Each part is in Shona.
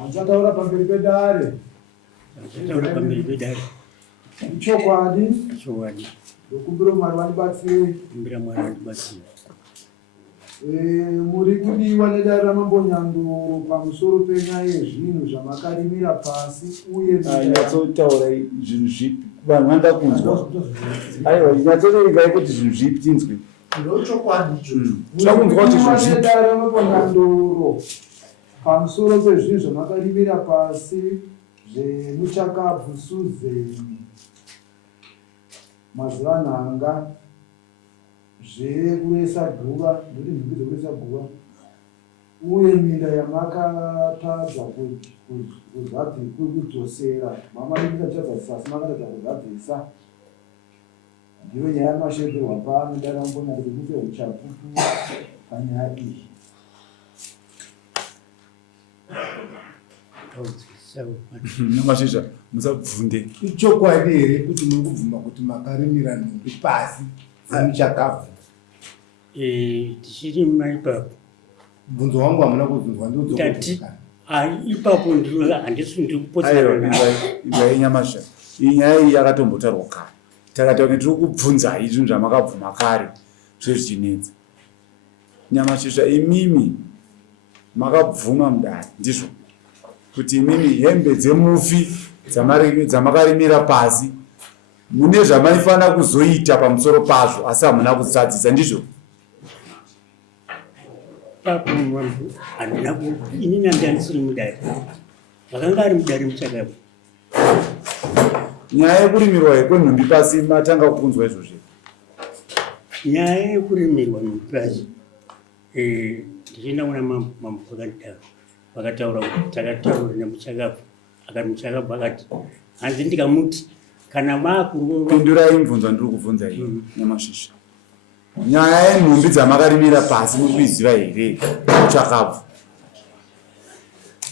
Achataura pamberi pedare. Chokwadi. Ndokumbira Mwari vandibatsire. Muri kudiwa nedare raMambonyandu pamusoro penyaya yezvinhu zvamakarimira pasi uye nyatsotaura zvinhu zvipi vanhu vanoda kunzwa. Aiwa nyatsoregai kuti zvinhu zvipi tinzwi. Ndochokwadi icho. Takunzwa kuti zvinhu zvipi. Nedare raMambonyanduro pamusoro pezvinhu zvamakarimira pasi zvemuchakabvu Suzeni mazuvanhanga zvekuresa guva ndoti nhumbi dzekuresa guva uye minda yamakatadza kudzosera mamaitachadzasisa asi makatadza kudzabvisa ndiyo nyaya yamashekerwa pano dare raMambonyanduro kuti mupe uchapupu panyaya iyi. Namashizha musabvunde. Ichokwadi here kuti muri kubvuma kuti makarimira nhumbi pasi dzemuchakabvu? Tichirima ipapo. Bvunzo wangu hamuna kubvunzwa ndodzoka. Ipapo handisi ndikupotsana. Ibai Nyamasha. Iyi nyaya iyi yakatombotaurwa kare. Takataura kuti tiri kubvunza izvinhu zvamakabvuma kare zvezvichinetsa. Nyamasha imimi makabvuma mudare ndizvo kuti imimi hembe dzemufi dzamakarimira pasi mune zvamaifanira kuzoita pamusoro pazvo asi hamuna kuzadzisa ndizvo. Inini handisiri mudare, vakanga ari mudare muchakabvu. Nyaya yekurimirwa kwenhumbi pasi matanga kukunzwa izvozvo. Nyaya yekurimirwa nhumbi pasi ndichienda kuna mambo vakanditaura vakataura kuti takataura nemuchakabvu akati muchakabvu akati hanzi ndikamuti kana makurova. Pindurai mibvunzo ndiri kubvunza iyi Nyamashisha. Nyaya yenhumbi dzamakarimira pasi muri kuiziva here muchakabvu?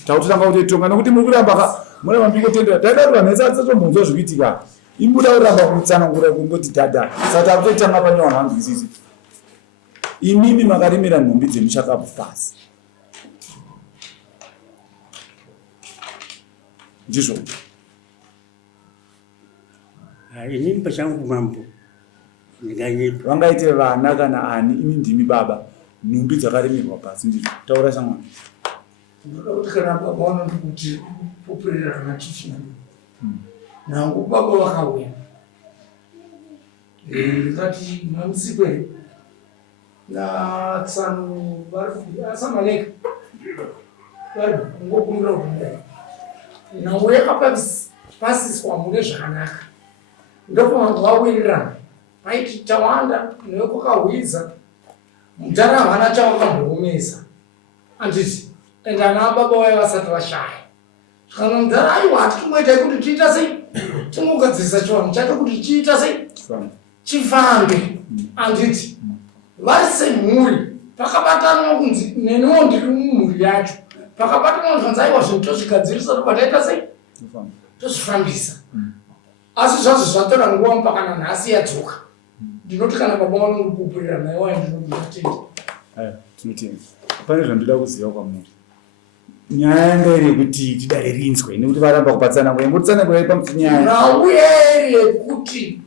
Takutotanga kutoitonga nokuti muri kuramba ndikutendera taidarura nhesi atitombonzwa zvikuitika imbuda kuramba kutsanangura kungoti dhadha saka takutoitanga panyawa hanzwisisi. Imimi makarimira nhumbi dzemuchakabvu pasi ndizvo. Inini pachangu mambo ndinganyepa. Vangaite vana kana ani ini ndimi baba nhumbi dzakarimirwa pasi ndizvo. Taura shamwari. Ndoda kuti kana baba vanoti kuti popurira kana chichina nangu baba vakauya ndikati mamusikwe na tsanu asamaleka vari kungokumbira kuti nawe yakapasiswa mune zvakanaka ndopavanhu vawirirana paiti tawanda newe kwakahwiza mudhara havana chavakamboomesa handiti ende ana baba vaye vasati vashaya kana mudhara aiwa hati tongoitai kuti tiita sei tingogadzirisa chivanhu chacho kuti chiita sei chifambe handiti vari semhuri pakabatanwa kunzi nenewo ndiri mumhuri yacho pakabatanwa zvanzi aiwa zvinhu tozvigadzirisa tobataita sei tozvifambisa asi zvazvo zvatora nguva mpaka nanhasi yadzoka ndinoti kana baba vanongopupurira naye waye ndinokuatenda tinotenda. Pane zvandinoda kuziva kwamuri. Nyaya yanga iri yekuti tidare rinzwe nekuti varamba kupatsana nguva imbotsana nguva pamuti nyaya nauya iri yekuti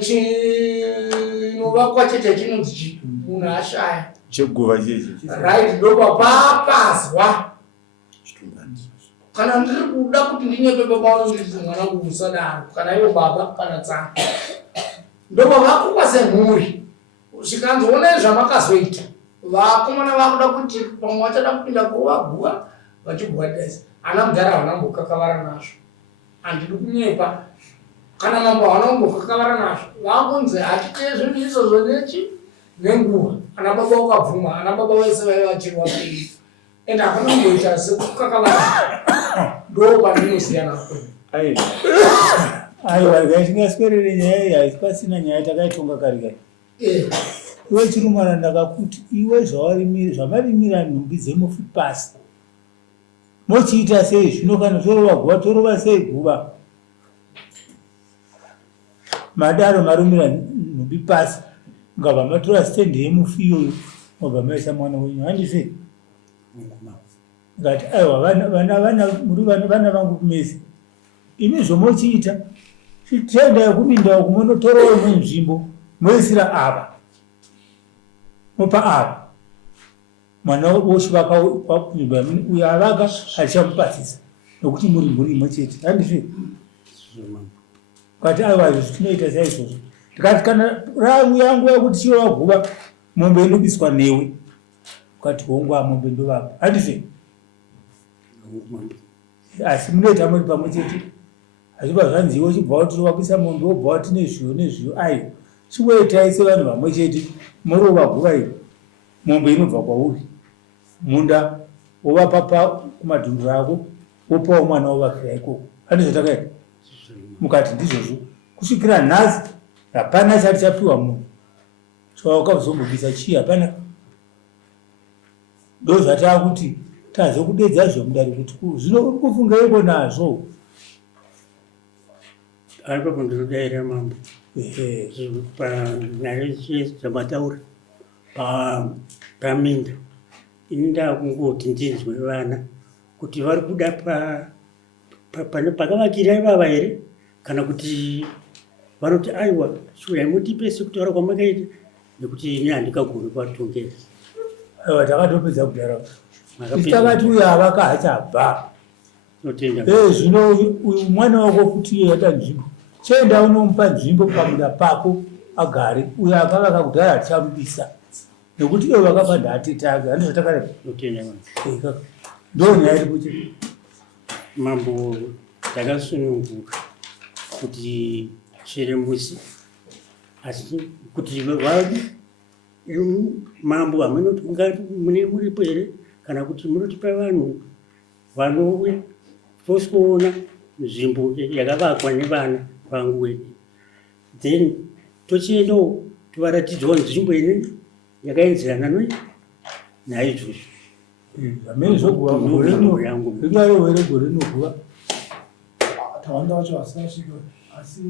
chinovakwa chete chinonzi munhu ashaya cheguva cheche right ndopa papazwa kana ndiri kuda kuti ndinyepe baba vanonditi mwanangu musadaro kana ivo baba kana tsana ndopa vakukwa semhuri zvikanzoona zvamakazoita vakomana vakuda kuti pamwe vachada kupinda kuvaguva vachigwadisa ana mudhara havanambokakavara nazvo handidi kunyepa kana mambo havanambokakavara nazvo vakunzi hatite zvinhu izvozvo nechi nenguva ana baba ukabvuma ana baba vese vaiva vachirwa pei ende havanamboita sekukakavara ndo pandinosiyana aiwa gaisingaswerere nyaya iyi haisi pasina nyaya takaitonga kari kari. Iwe chirumana ndakakuti iwe zvamarimira nhumbi dzemufi pasi mochiita sei zvino kana torova guva torova sei guva madaro marumira nhumbi pasi ngabva matora stendi yemufi iyoyo mabva maisa mwana wenyu handisei ngati aiwa vana vangu kumezi imi zvomochiita chitenda kubinda kumonotora umwe nzvimbo moisira ava mopa ava mwana wochivaka uyo avaka achichamubatsisa nokuti muri mhuri chete handizvi kati aiwa izvo zvitinoita saizvozvo tikati kana yangu yakuti chiva vaguva mombe inobiswa newe ukati hongu amombe ndovapa handizvi asi munoita muri pamwe chete achipa zvanziwo chibva kuti wapisa mombe wobva wati nezviyo ayo chiwoitai sevanhu vamwe chete morova guva iri mombe inobva kwauri munda wovapa kumadhunduru ako wopawo mwana wovakira ikoko handizvotakaita mukati ndizvozvo kusvikira nhasi hapana chati chapiwa munhu chawakazombobisa chii hapana ndo zvataa kuti tazokudedza zvemudare kuti zvino uri kufunga iko nazvo aripapo ndinodaira mambo panyaya dzamataura paminda ini ndakungoti ndinzwe vana kuti vari kuda pakavakira ivava here kana kuti vanoti aiwa shuya mutipese kuti vari kwamakaita nekuti ini handikagoni kuvatongera aiwa takatopedza kudara takati uyo avaka hachabva zvino uyu mwana wako futi yata nzvimbo chenda unomupa nzvimbo pamuda pako agare uyo akavaka kudhara hachamubisa nekuti ivo vakapa ndaatitake handizvotakareva ndo nyaya iri kuti mambo ndakasununguka kuti cheremusi asi kuti vavi mambo hamunoti mune muripo here kana kuti munotipa vanhu vanouya tosikuona nzvimbo yakavakwa nevana vangu wedu then tochiendawo tovaratidzawo nzvimbo ine yakaenzerana naizvozvo amene zoguva gore yangu ringayo here gore rinoguva tawanda wacho asasvika asi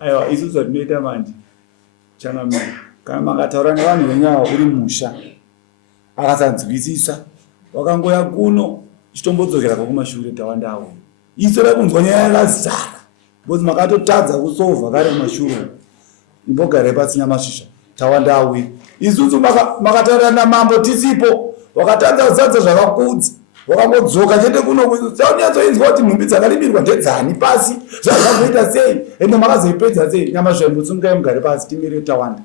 aiwa isu zvatinoita manje chanamira kana makataura nevanhu venyaya uri musha akasanzwisisa wakangoya kuno chitombodzokera kwakumashure tawandawo iso rakunzwa nyaya yakazara because makatotadza kusovha kare kumashure imbogare pasina mashisha tawandawi isusu makataura namambo tisipo wakatadza kuzadza zvakakudza wakangodzoka chete kuno saunyazoinzwa kuti nhumbi dzakalimirwa ndedzani pasi zvazvamboita sei ende makazoipedza sei nyama zvaimbotsungai mugare pasi timire tawanda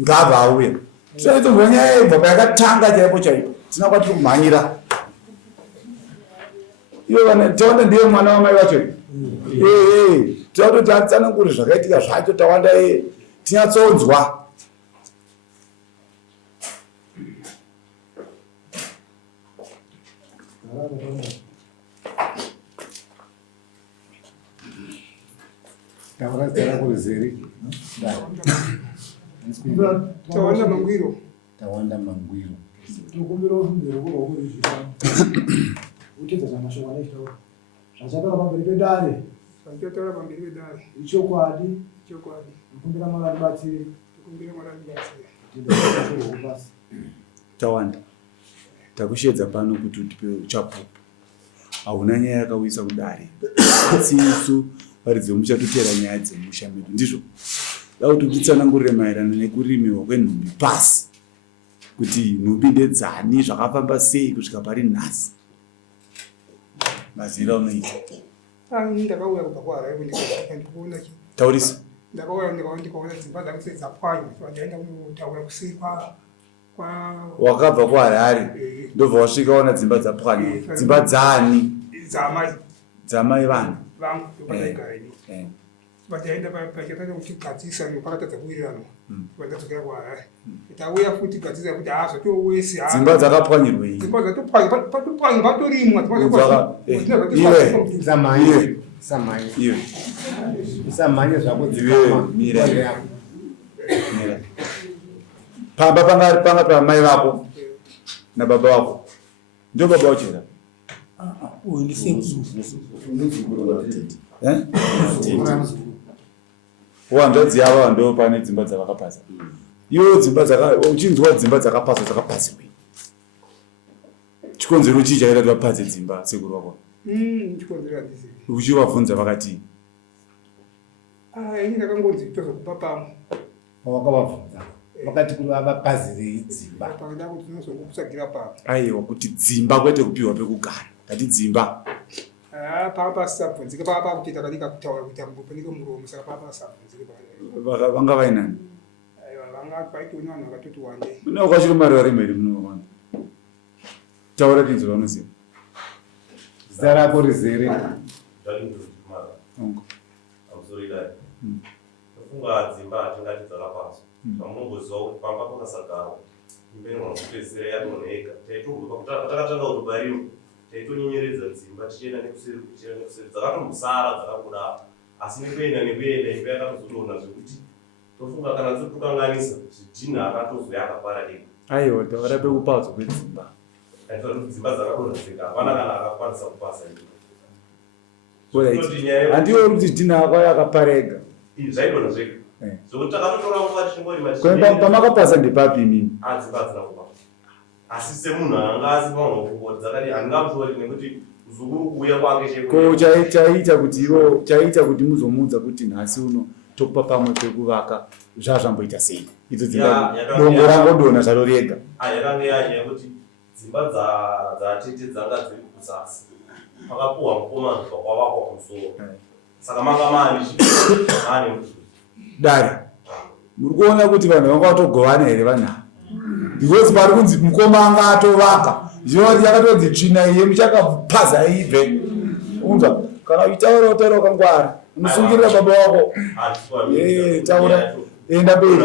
ngabva auya tisaitozwa nyaya yebva payakatanga chaipo chaipo tina kwatiri kumhanyira iwe tawanda ndiye mwana wamai vacho tira kutoti atsananguri zvakaitika zvacho tawanda tinyatsonzwa Tawanda kurizeri. Tawanda Mangwiro. Tawanda Mangwiro. Tukumbira ufundire kuba kuri zvishanu. Utedza zamashoko anechitaura. Zvachataura pamberi pedare. Zvachataura pamberi pedare. Ichokwadi. Ichokwadi. Kumbira Mwari batsire. Kumbira Mwari batsire. Tawanda takushedza pano kuti utipe uchapupu hauna nyaya yakawisa kudare asi isu varidzi vemuchatotera nyaya dzemusha medu ndizvo da kuti utitsanangurire maererano nekurimiwa kwenhumbi pasi kuti nhumbi ndedzani zvakafamba sei kusvika pari nhasi mazira unoita ndakauya kubva kwaharare ndikuona taurisa ndakauya ndikaona dzimba dzangu dzapwanywa ndaenda kunotaura kusei wakabva kuharare ndobva wasvika ona dzimba dzapwanywa dzimba dzani dzamai vanhu vangu vataenda pachakatanga kuti gadzisa nepakatadza kuwirirana vandadzokera kuharare tauya futi gadzisa kuti hazvatoowese dzimba dzakapwanyirwei dzimba dzatopwanywa patorimwa samhanye zvako mira pamba panga pamai vako nababa vako ndo baba wachera uyu ndisekuru wanzvadzi yavo ndo pane dzimba dzavakapasa iwo dzimba uchinzwa dzimba dzakapaswa dzakapasiwe chikonzero chii chakaita kuti vapadze dzimba sekuru wako chikonzero handisi uchivabvunza vakati ini ndakangonzi tozokupa pamwe wakavabvunza vakati kuti vavapazirei dzimba pakada kuti tinozokusagira pamwe aiwa kuti dzimba kwete kupiwa pekugara kati dzimba paka pasabvunzike paka pakutoita kadika kutaura kuita mbopeneke muromo saka paka pasabvunzike vanga vainani vanga paitoni vanhu vakatoti wandei muna ukachiri mari varemeri munowana taura tinzo vanoziva zita rako rizere funga dzimba tingati dzakapaswa pamunongoziva kuti pamba pakasagara imbenwa kupedzisira yatoneka takatanga kutobariwa taitonyenyeredza dzimba tichienda nekuseri dzakatombosara dzakakudaro asi nekuenda imba yakatozodonha zvekuti tofunga kana dzikukanganisa zvidhina akatozoya akapara dega aiwa taura pekupadzwa kwedzimba dzimba dzakadonhedzeka hapana kana akakwanisa kupasa handiwo kuti dhina ako akaparega zvaidonha zvega zvokuti takatotora nguva tichingorima pamakapasa ndepapi imini dzimba hadzina kupa asi semunhu anga asipaunhu kuti dzakati handingamutori nekuti zukuru kuuya kwake ko chaita kuti muzomuudza kuti nhasi uno tokupa pamwe pekuvaka zvazvamboita sei idzo dzimba dongo rangodonha zvaro rega yakanga yanya yekuti dzimba dzatete dzanga dziri kuzasi pakapuhwa mukomana kwavakwa kumusoro saka manga mane mutuzi dare muri kuona kuti vanhu vanga vatogovana here vanhava because pari kunzi mukoma anga atovaka zvinoti yakatodzi tsvina iye muchakapaza ibve unzwa kana uchitaura utaura ukangwara unosungirira baba wako taura enda mberi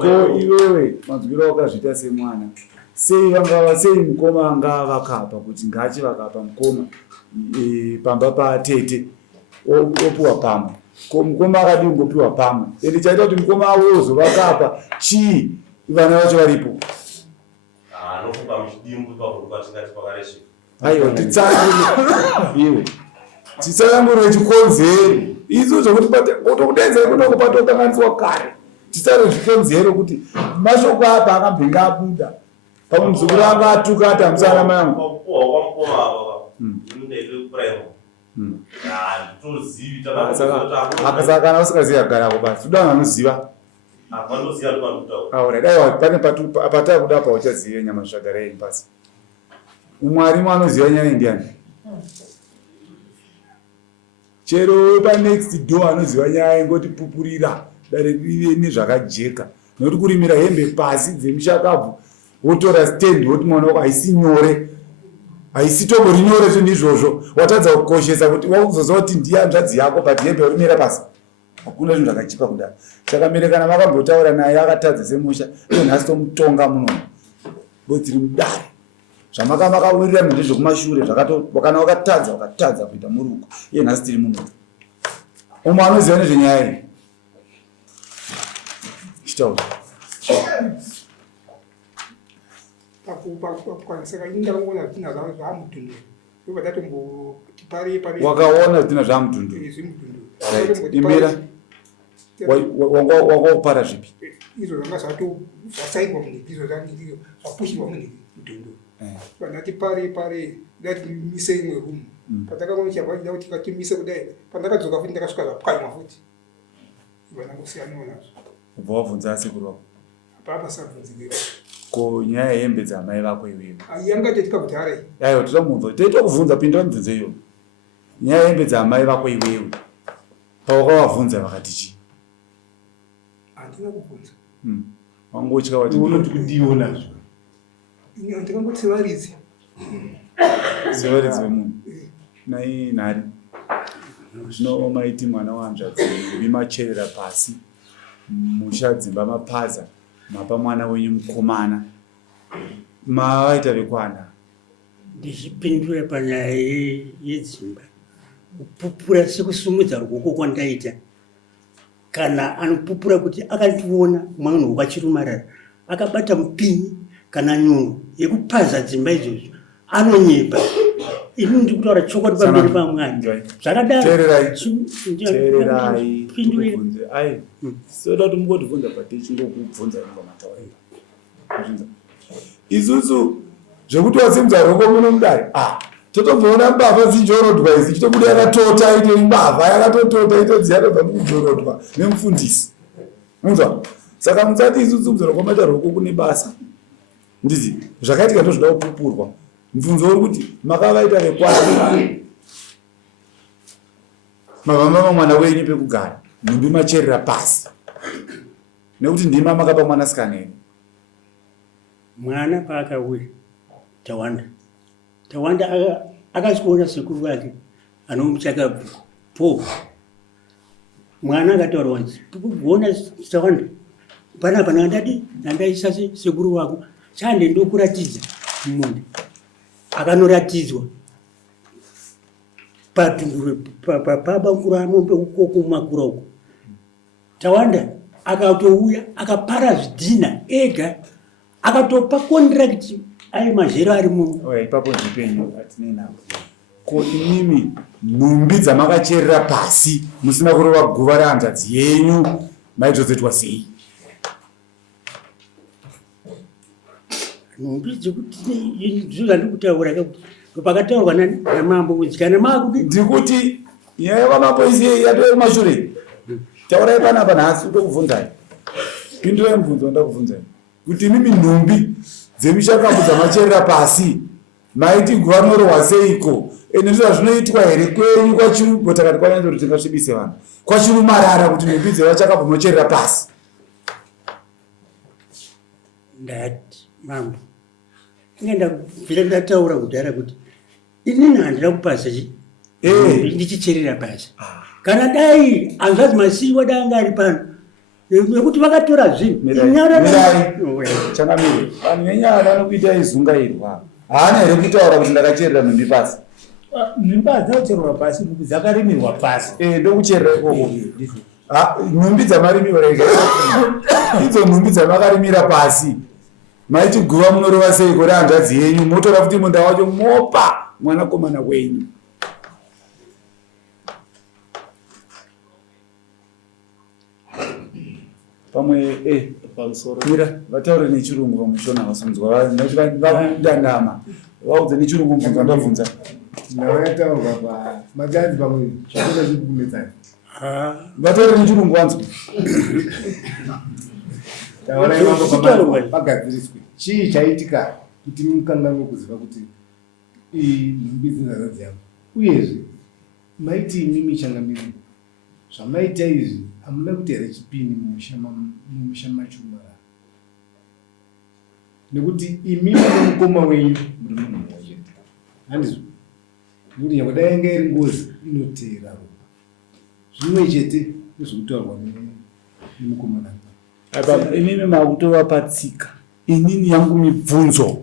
ko iwewe manzwiro wakazviita semwana sei mukoma anga vakapa kuti ngachivakapa mukoma pamba patete opiwa pamwe ko mukoma akadi kungopiwa pamwe ende chaita kuti mukoma awo ozovakapa chii vana vacho varipo aiwa iwe tisarangurwe chikonzero izvo zvokuti kutokudedzera kutoko patokanganiswa kare tisare zvikonzero kuti mashoko apa akambhenga abuda pamwe muzukuru anga atuka ati hamusana mangu akasaka kana usikaziva garako basi uda vanoziva aiwa pane patakuda pauchazive nyama zvagara iri pasi umwari mwanoziva nyaya indiani chero panext door anoziva nyaya ingoti pupurira dare rive nezvakajeka nokuti kurimira hembe pasi dzemushakabvu wotora stand woti mwana wako haisi nyore haisi tombori nyore zvinhu izvozvo watadza kukoshesa kuti wakuzoziva kuti ndiye hanzvadzi yako but hembe urimira pasi hakuna zvinhu zvakachipa kudaro saka mere kana makambotaura naye akatadza semusha iyo nhasi tomutonga munomu bodziri mudare zvamakamakawirirana ndezvekumashure kana wakatadza kuita muruko iye nhasi tiri muno umwe anoziva nezvenyaya iyi chitaura pakukwanisaka ini ndakangoona zvitina zvavo zvamudhundu ndobva ndatomboti pari wakaona zvitina zvamudhundu imira wakaupara zvipi izvo zvanga zvasairwa munhiki izvo zvapushirwa munhiki mudhundu ndati pari ndati mise imwe rumu pandakaona chabva chida kuti katimise kudai pandakadzoka futi ndakasvika zvapwanywa futi ibva ndangosiyana nazvo ubva wabvunza sekuru wako hapana pasabvunzike ko nyaya yehembe dzamai vako iwewe yanga tetika kudharai aiwa totamubvunza teitokubvunza pindura mibvunzo iyo nyaya yehembe dzamai vako iwewe pawakavabvunza vakati chii handina kubvunza wangotya wati unoti kudiwo nazvo ndikangoti sevaridzi sevaridzi vemunhu nai nhari zvino maiti mwana wanzvadzi mimacherera pasi musha dzimba mapaza mapa mwana wenyu mukomana mavaita vekwana ndichipindura panyaya yedzimba kupupura sekusumudza ruoko kwandaita kana anopupura kuti akandiona mwana wakachirumarara akabata mupinyi kana nyundo yekupaza dzimba izvozvo anonyepa ini ndiri kutaura chokwadi pamberi pamwani Tererai pindurira kubvunze. Ai, soda kuti mungotivhunza patichingokuubvunza ngomatauriro. Isusu zvekuti wasimudza roko muno mudare. Totobvoona mbavha dzijorodwa idzi chitobuda yakatota ite mbavha yakatotota itodziya tobva mukujorodwa nemufundisi. Munzwa? Saka musati isusu muzara kwamata roko kune basa. Ndizi zvakaitika ndozvida kupupurwa. Mubvunzo uri kuti makavaita rekwati mavamama mwana wenyu pekugara nhumbi macherera pasi nekuti ndima makapa mwanasikana ene. mwana paakauya Tawanda akasikuona sekuru vake anomuchaka po mwana akataura wanzi kuona Tawanda panapa nandaisa sekuru wako chande ndokuratidza mumunda akanoratidzwa pabankura amombe ukoko mumakura uko. Tawanda akatouya akapara zvidhina ega akatopa contract ai mazhero ari muno. Ipapo zvipenyu atinenavo ko inimi nhumbi dzamakacherera pasi musina kurova guva rehanzvadzi yenyu maitozetwa sei? Nhumbi dzekuti zvizvandiri kutaura kuti pakataurwa namambo kuti kana makuti ndikuti nyaya yavamambo isi yatove mashure. Taurai panapa nhasi ndokubvunzai. Pindurai mubvunzo ndakubvunzai kuti imimi nhumbi dzemishakambo dzamacherera pasi maiti guva rinorohwa seiko ende ndizvo zvinoitwa here kwenyu kwachirumbo takati kwanyanya kuti tingasvibise vanhu kwachirumarara kuti nhumbi dzevachakabva macherera pasi. ndati mambo ingenda kubvira ndataura kudhara kuti inini handina kupasa ndichicherera pasi kana dai hanzvadzi masiwa danga ari pano nekuti vakatora zvinhu changamire vanhu venyaya vanokuita izungairwa haana here kutaura kuti ndakacherera nhumbi pasi. Nhumbi hadzinochererwa pasi, nhumbi dzakarimirwa pasi. Ndokucherera ikoko nhumbi dzamarimirwa rega idzo nhumbi dzamakarimira pasi maiti guva munorova seiko rehanzvadzi yenyu motora kuti munda wacho mopa mwanakomana wenyu. Pamwe mira vataure nechirungu pamushona vasunzwa vadanama vaudze nechirungu mubvunza ndabvunza ndavayataurwa pamaganzi pamwe zvakona zviri kumedzana vataure nechirungu vanzwa taurai mambo pagadziriswe chii chaitika kuti mukanganwe kuziva kuti nhumbi dzinazadzi yangu uyezve maiti imimi changamiri zvamaita izvi hamuna kuti here chipini mumusha machumara nekuti imimi nomukoma wenyu muri munhu mumwe chete handizvo nekuti yakadai yanga iri ngozi inoteera ropa zvimwe chete nezvokutaurwa nemukomana imimi makutova patsika inini yangu mibvunzo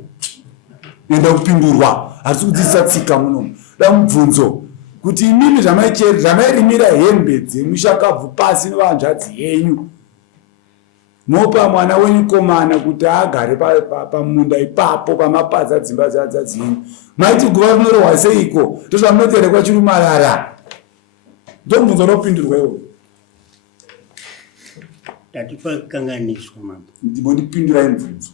enda kupindurwa hatisi kudzidzisa tsika muno da mubvunzo kuti imimi zvamairimira hembe dzemushakabvu pasi nevanzvadzi yenyu mopa mwana wenyu komana kuti agare pamunda ipapo pamapadza dzimba dzadzadzi yenyu maiti guva rinorohwa seiko ndozvamunoterekwa chirumarara ndomubvunzo rinopindurwa iwo ndatipakanganiswa mambo ndibondipindurai mubvunzo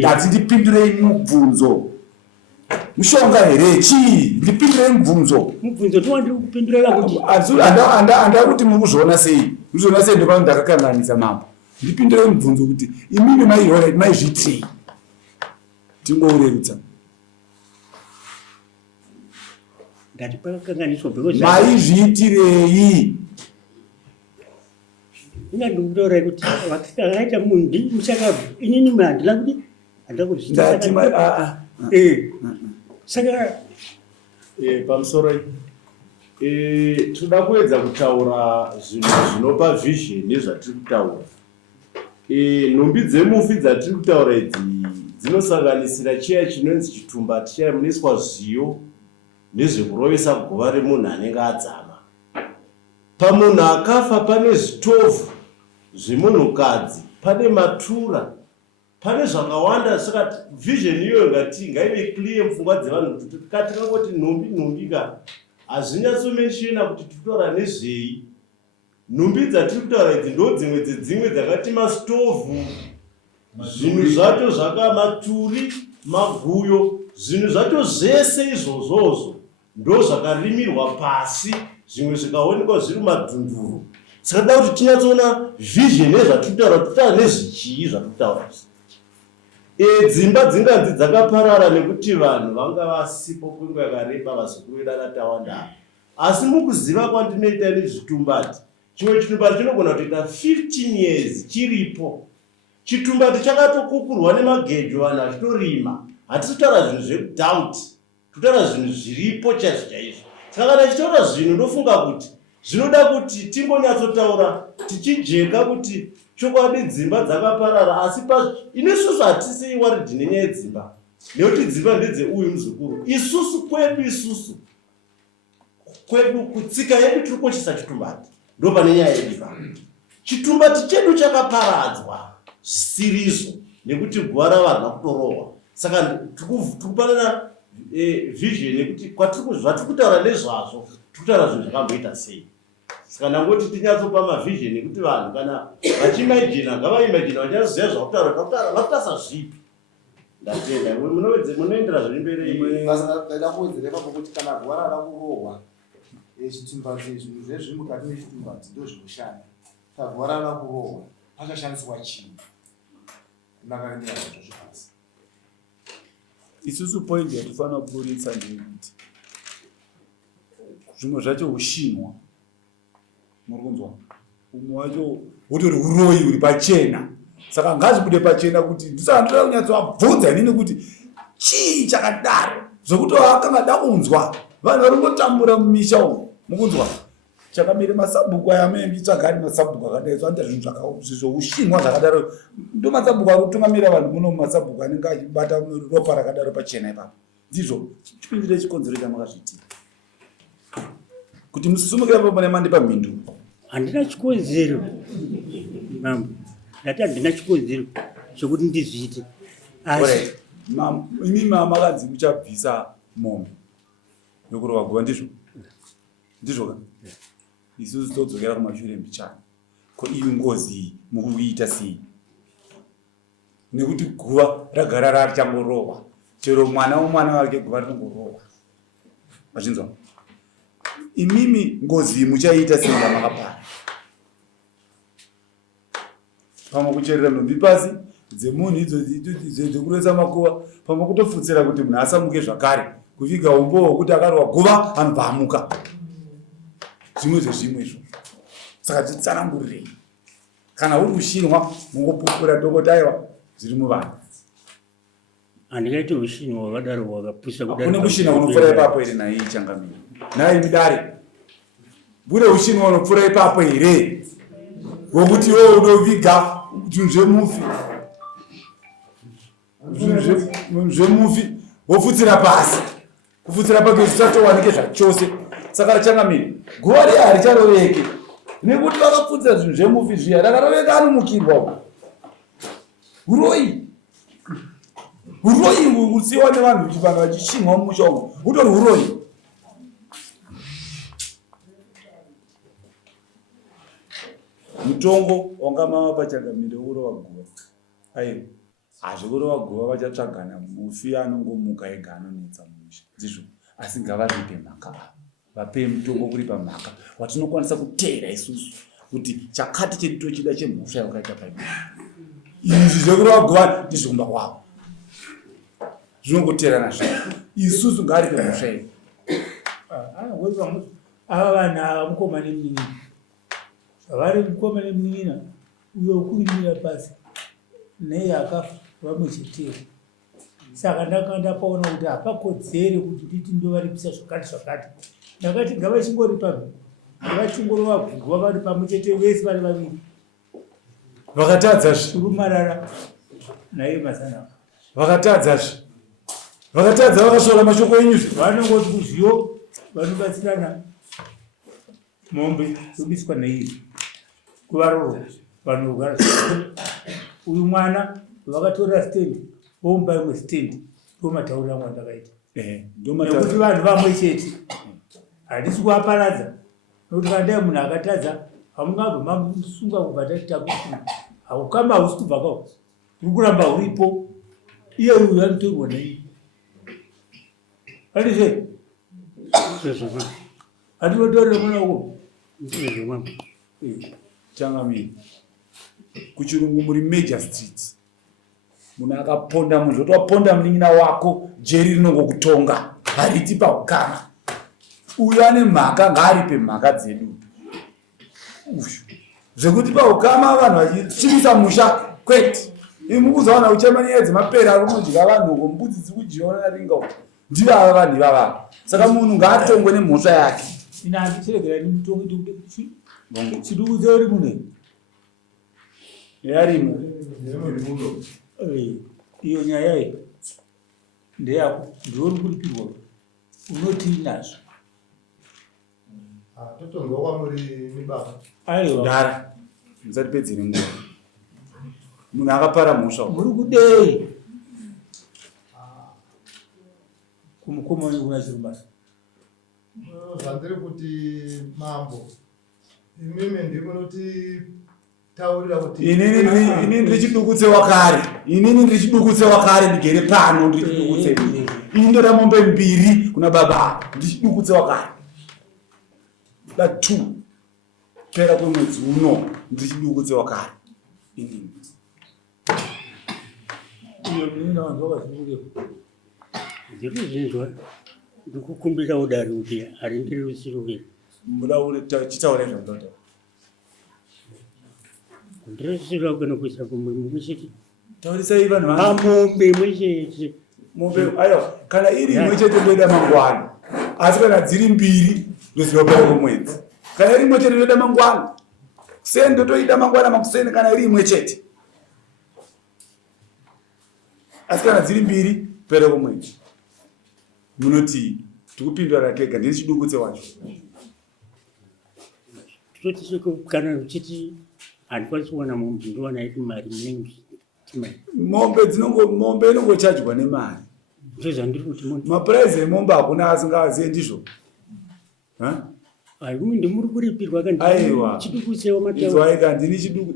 ndati ndipindurei mubvunzo mushonga here chii ndipindurei mubvunzo towandiri kupindurira kuti handa kuti murikuzviona sei ndopano ndakakanganisa mambo ndipindurei mubvunzo kuti imimi maizviitirei tingourerutsa ndatipakanganiswa maizviitirei ingandikutaura kuti vakaita mundi muchakabvu inini handina kuti handakuzviita saka pamusoro toda kuedza kutaura zvinhu zvinopa vision nezvatiri kutaura. Nhumbi dzemufi dzatiri kutaura idzi dzinosanganisira chiya chinonzi chitumbati chaya munoiswa ziyo nezvekurovesa guva remunhu anenge adzama. Pamunhu akafa pane zvitovhu zvemunhukadzi, pane matura, pane zvakawanda. Saka vision iyoyo ngaive clear mupfungwa dzevanhu kuti tikangoti nhumbi ka hazvinyatsomenshina kuti titaura nezvei. Nhumbi dzatiri kutaura idzi ndo dzimwe dzakati mastovhu, zvinhu zvacho zvakamaturi, maguyo, zvinhu zvacho zvese izvozvozvo ndo zvakarimirwa pasi, zvimwe zvikaonekwa zviri madhunduru. Saka da kuti tinyatsoona vision nezvatitaura nezvichii zvatitaura. Dzimba dzinganzi dzakaparara nekuti vanhu vanga vasipo kwenguva yakareba vazokuvedana tawanda. Asi mukuziva kwandinoita nezvitumbati, chimwe chitumbati chinogona kutoita 15 years chiripo. Chitumbati chakatokukurwa nemagejo vanhu achitorima. Hatisitaura zvinhu zvekudoubt, totaura zvinhu zviripo chaizvo. Saka kana tichitaura zvinhu ndofunga kuti zvinoda kuti timbonyatsotaura tichijeka kuti chokwadi dzimba dzakaparara, asi inesusu hatisi waridhi nenyaya yedzimba, nekuti dzimba ndedzeuyu muzukuru. Isusu kwedu kutsika yedu tiri kukoshesa chitumbati, ndo pane nyaya yedu. Chitumbati chedu chakaparadzwa zvisirizo nekuti guva ravarwa kutorohwa. Saka tikupanana vision yekuti zvatiri kutaura nezvazvo tiri kutaura zvinhu zvakamboita sei. Saka nangoti tinyatsopa mavision yekuti vanhu kana vachiimagina ngavaimagina vachaziva zvakutaura vakutasa zvipi. Ndatenda munoendera zviri mberi. Ndaida kuwedzera ipapo kuti kana guva rada kurohwa chitumbati, zvinhu zvezviri mukati mechitumbati ndo zvinoshanda. Kana guva rada kurohwa pachashandiswa chii? Ndakaringira zvacho zvipasi. Isusu point yatifanira kuburitsa ndeyekuti zvimwe zvacho ushinwa, muri kunzwa, umwe wacho utori uroyi uri pachena. Saka ngazvibude pachena kuti ndisandira kunyatsovabvunza inini kuti chii chakadaro zvokuti akanga da kunzwa vanhu vari kutambura mumisha umu. Mukunzwa chakamire masabhuku aya amenditsvagari masabhuku akadaizwa anda zvinhu zvoushinwa zvakadaro ndo masabhuku ari kutungamira vanhu muno masabhuku anenge achibata ropa rakadaro pachena ipapo. Ndizvo chipindire chikonzero chamakazviitira kuti musisumukira papo nemandipa mhindu. Handina chikonzero mambo, ndati handina chikonzero chokuti ndizviite. Imi makanzi muchabvisa mombe yokurova guva, ndizvo ka isusu todzokera kumashure mbichana. Ko iyo ngozi iyi mukuiita sei? Nekuti guva ragara rachangorova, chero mwana womwana wake guva rinongorova. Machinzwa, imimi ngozi iyi muchaiita sei ndamakapara? Pamwe kucherera nhumbi pasi dzemunhu idzo dzekuresa makuva, pamwe kutofutsira kuti munhu asamuke zvakare, kufika umbo hwokuti akarwa guva anobva amuka. Zvimwe zvezvimwe izvo. Saka titsanangurirei. Kana uri ushinwa mungopupura dhokodaiwa zviri muvanhu. Handingaiti ushinwa hwakadaro hwakapusha kudaro. Kune ushinwa unopfuura ipapo here naye ichangamira? Naye midare. Bude ushinwa unopfuura ipapo here? Wokuti iwe unoviga zvinhu zvemufi. Zvinhu zvemufi wofutsira pasi. Kufutsira pake zvisatowanike zvachose. Saka richangamira. Guva riya haricharoveki. Nekuti vakafutsira zvinhu zvemufi zviya rakaroveka anomukirwa. Uroyi usiwa nevanhu kuti vanhu vachishinwa mumusha umu utori uroyi. Mutongo wanga mava pachangamire urova guva. Aiwa, hazvikurova guva vachatsvagana mufi anongomuka ega anonetsa mumusha. Ndizvo, asi ngavaripe mhaka. Vape mutongo kuripa mhaka watinokwanisa kuteera isusu kuti chakati chedu tochida chemhosva yakaita paimwe. Izvi zvekurova guva ndizvokumba kwavo. Zvinongoteerana zvavo. Isusu ngaripe mhosva yedu. Ava vanhu ava mukoma nemunin'ina. Zvavari mukoma nemunin'ina uyo ukurimira pasi neye akafa vamwe cheteyo. Saka ndapaona kuti hapakodzere kuti nditi ndovaripisa zvakati. Ndakati ngavachingori pamwe, ngavachingorova guva vari pamwe chete vese vari vaviri. Vakatadzazve. Rumarara naye Masana. Vakatadzazve. Vakatadza vakashora mashoko enyuzvo. Vanongoti kuzviyo vanobatsirana mombe yobiswa naiyi kuvaroro vanhu vogara. Uyu mwana vakatora stendi vomupa imwe stendi ndomataurira mwandakaita ndomatauira nekuti vanhu vamwe chete handisi kuvaparadza nokuti kandai munhu akatadza hamungabve mamusunga kubva tatitakusina haukama hausi kubva kao uri kuramba uripo iye uyu anotorwa nai andizve handinotorere muna uko changamiri kuchirungu muri major street munhu akaponda munhu zvotowaponda munin'ina wako jeri rinongokutonga hariti paukama uyu ane mhaka ngaaripe mhaka dzedu zvekuti paukama vanhu vachitsvimisa musha kwete imukuzawana uchamanyaya dzemapera akumudya vanhu ngombudzi dzikudyiwa naringa ndivava vanhu ivava saka munhu ngaatongwe nemhosva yake ina handichiregera nimutongi chidukudze uri mune yarimo iyo nyaya iyi ndeyako ndiori kuripirwa unoti nazvo totongowa muri mibaba aiwa kudara musatipedzere nguva munhu akapara mhosva muri kudei kumukomani kuna chirumbasa zvandiri kuti mambo imimi ndikunoti taurira kuti inini ndiri chidukutse wakare ndigere pano ndiri chidukutse ini ndoda mombe mbiri kuna baba ndiri chidukutse wakare da 2 pera kwemwedzi uno ndiri chidukutse wakare inini iyo munina vanhu vakazvirukeko ndikuzvinzwa ndikukumbira udari kuti harindiri rusiruviri muda chitaure zvandota ndirusirwa kuno kuisa kumwechete taurisai vanhu amombe mwechete mombe aiwa kana iri imwe chete ndoida mangwana asi kana dziri mbiri ndoziva pera kwemwedzi kana iri imwe chete ndoida mangwana kuseni ndotoida mangwana makuseni kana iri imwe chete asi kana dziri mbiri pera kwemwedzi munoti tikupindura ratega ndiri chidukutse wacho toti kana uchiti handikwanisi kuwana mombe ndowana iri mari munenge mombe inongochajwa nemari ndozvandiri kuti mapuraizi emombe hakuna asingazive ndizvo ndimuri kuripirwa aiwa chidukutsewa mataizwaika ndini chiduku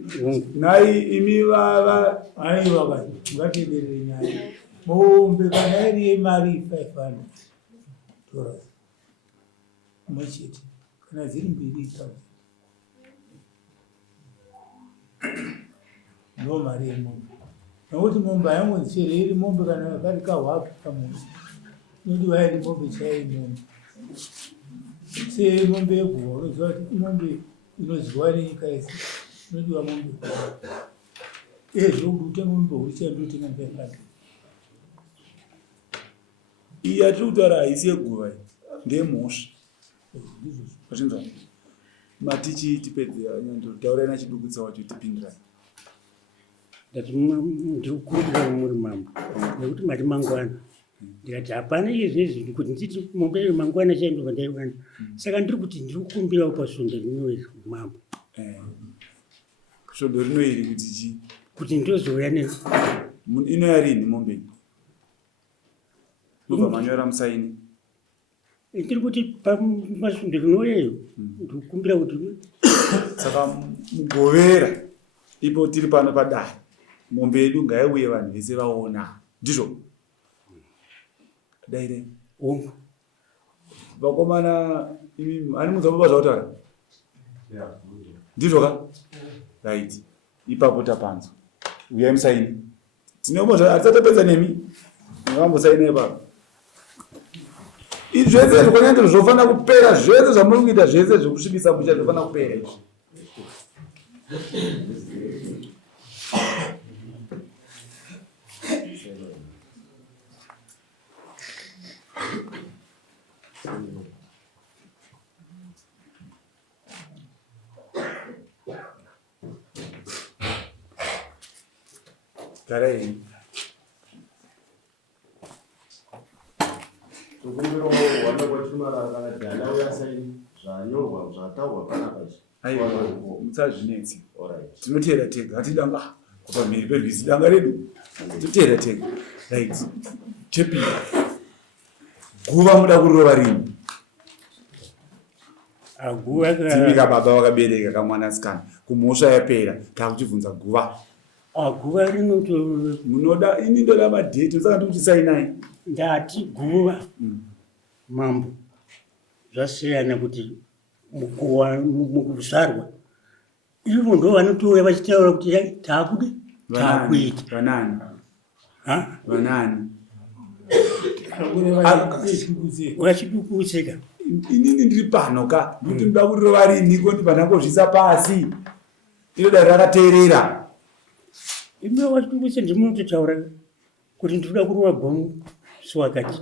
nai imi vava aiwa kati ngatienderere nyaya mombe kana iri yemari 500 dollars mwechete kana dziri mbiri 1000 ndo mari yemombe nokuti mombe haingodzichere iri mombe kana yakari kahwaka kamusi inodiwa iri mombe chaiyo mombe semombe yeguva unoziva kuti imombe inoziva nenyika yese inodiwa mombe zvokuti utenga mombe uchiendotenga 500 iyi yatiri kutaura haisi yeguva ndeyemhosva achinzwa matichi tipedze taurai nachidukutsa wacho tipindirai ndati ndikukumbira muri mambo nekuti mati mangwana ndikati hapana izvezvi kuti nditi mombe iyo mangwana chaindobva ndaiwana saka ndiri kuti ndiri kukumbirawo pasvondo rinoiri mambo svondo rinoiri kuti chii kuti ndozouya inoyarini mombe nobva manyora musaini ndiri kuti pasvondo rinoyeyo ndikukumbira kuti saka mugovera ipo tiri pano padare mombe yedu ngaiuye vanhu vese vaona ndizvo daire vakomana ani mudzambobva zvautaura ndizvo ka right ipapo tapanzwa uyai musaini tineomozva hatisatapedza nemi ngakambosaina ipapo izvi zvese zvikonyandiro zvofanira kupera zvese zvamuri kuita zvese zvekusvibisa musha zvofanira kupera izvi garai tokumbirawo wanda kwachimarara kana dhana uyasaini zvanyorwa zvataurwa panapa aiwa mutsazvinetsi tinotera tega hatidanga kupamhiri perwizi danga redu totera tega right chepiri guva muda kurova rini dzimika baba vakabereka kamwanasikana kumhosva yapera takuchibvunza guva guva rinoto munoda ini ndoda madheti saka ndikuti sainai ndati guva mambo zvasiyana kuti mukuzvarwa ivo ndo vanotouya vachitaura kuti takude takuita vanani vachidukuseka inini ndiri pano ka kuti ndoda kurirova rini ko ndibvanangozvisa pasi inoda rakateerera ime wachidukuseka ndimunototaura kuti ndinoda kurova gomu siwakati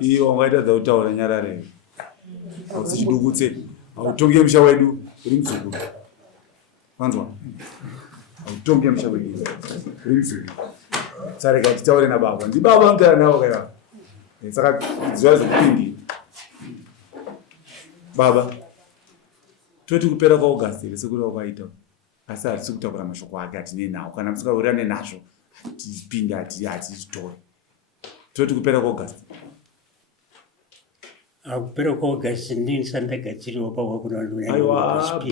iyo wangaitadza kutaura nyarare hausichidukutse hautonge musha wedu uri mutsukuru wanzwa hautonge musha wedu uri mutsukuru sareka chitaure nababa ndibaba mutara navo kaya saka zuva zvekupindira baba toti kupera kwaaugusti here sekuri wakwaita asi hatisi kutakura mashoko ake hatine nawo kana musikawirirane nazvo hatipinde hatizvitori toti kupera kwaaugusti kupera kwaaugusti ndisandagadziriwa pawakunaiwa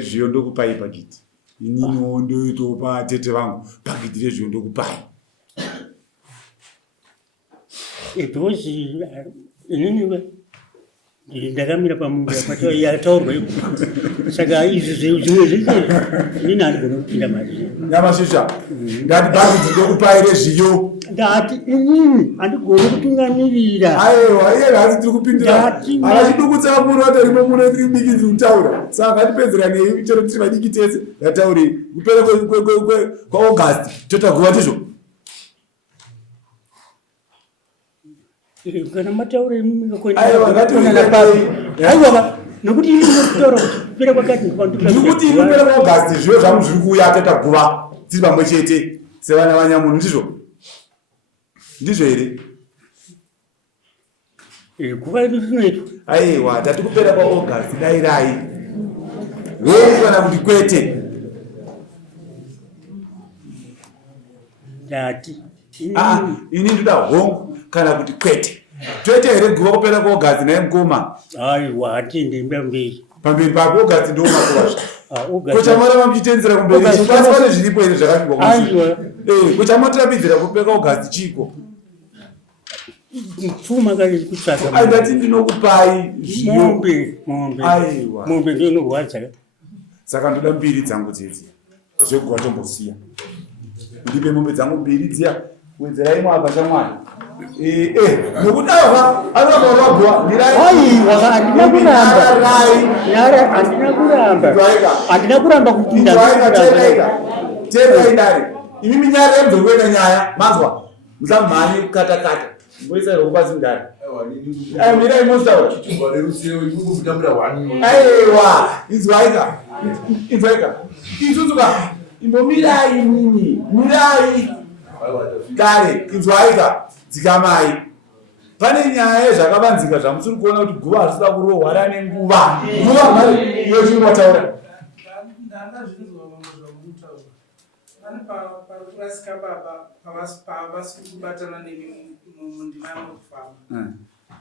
zviyo ndokupai bhagiti ininiwo ndoitopa tete vangu bhagiti rezviyo ndokupai because inini ndakamira pamumba yataurwa saka izvi zvimwe zvese inini handigona kupinda mari nyamashisha ndati bhagiti ndokupai rezviyo ndati inini handigoni kutungamirira aiwa iye hasi tiri kupindira achidukutsa muru atorimo muno tiri bikidzi kutaura saka ngatipedzerane chero tiri vadiki tese ndatauri kupera kwaaugusti totaguva tizvo kana mataura aiwa nokuti ininotaura kuti kupera kwakati ndikuti kupera kwaaugusti zviyo zvangu zviri kuuya totaguva tiri pamwe chete sevana vanyamunhu ndizvo ndizvo here guva idu rinoitwa aiwa tati kupera kwaaugusti dairai hongu kana kuti kwete ndati ini ndoda hongu kana kuti kwete toite here guva kupera kwaaugusti naye mukoma aiwa hatiendi mberi pamberi papo augusti ndomakuwazva kochamara muchitenzera kumberi chipasi pane zviripo here zvakapigwa kochamotirapidzira kupera kwaaugusti chiko pfuma kutsvaka aidati ndinokupai mombe ndinokurwadza saka ndoda mbiri dzangu dzedzi zveguva tombosiya ndipe mombe dzangu mbiri dziya wedzera imwe apa shamwari nokuti ava anovaguva handina kuramba kupinda teerai dare imi minyara yemudzokuenda nyaya manzwa musamhanye kukatakata mboisai rokupasi mudare mirai mostaura aiwa inzwaika inzutsuka imbomirai nini mirai dare inzwaika dzikamai pane nyaya yezvakavanzika zvamusiri kuona kuti guva harisida kurohwa rane nguva nguva mari iyo chinotaura parikurasika baba pavasiri kubatana nemi mundimano kufamba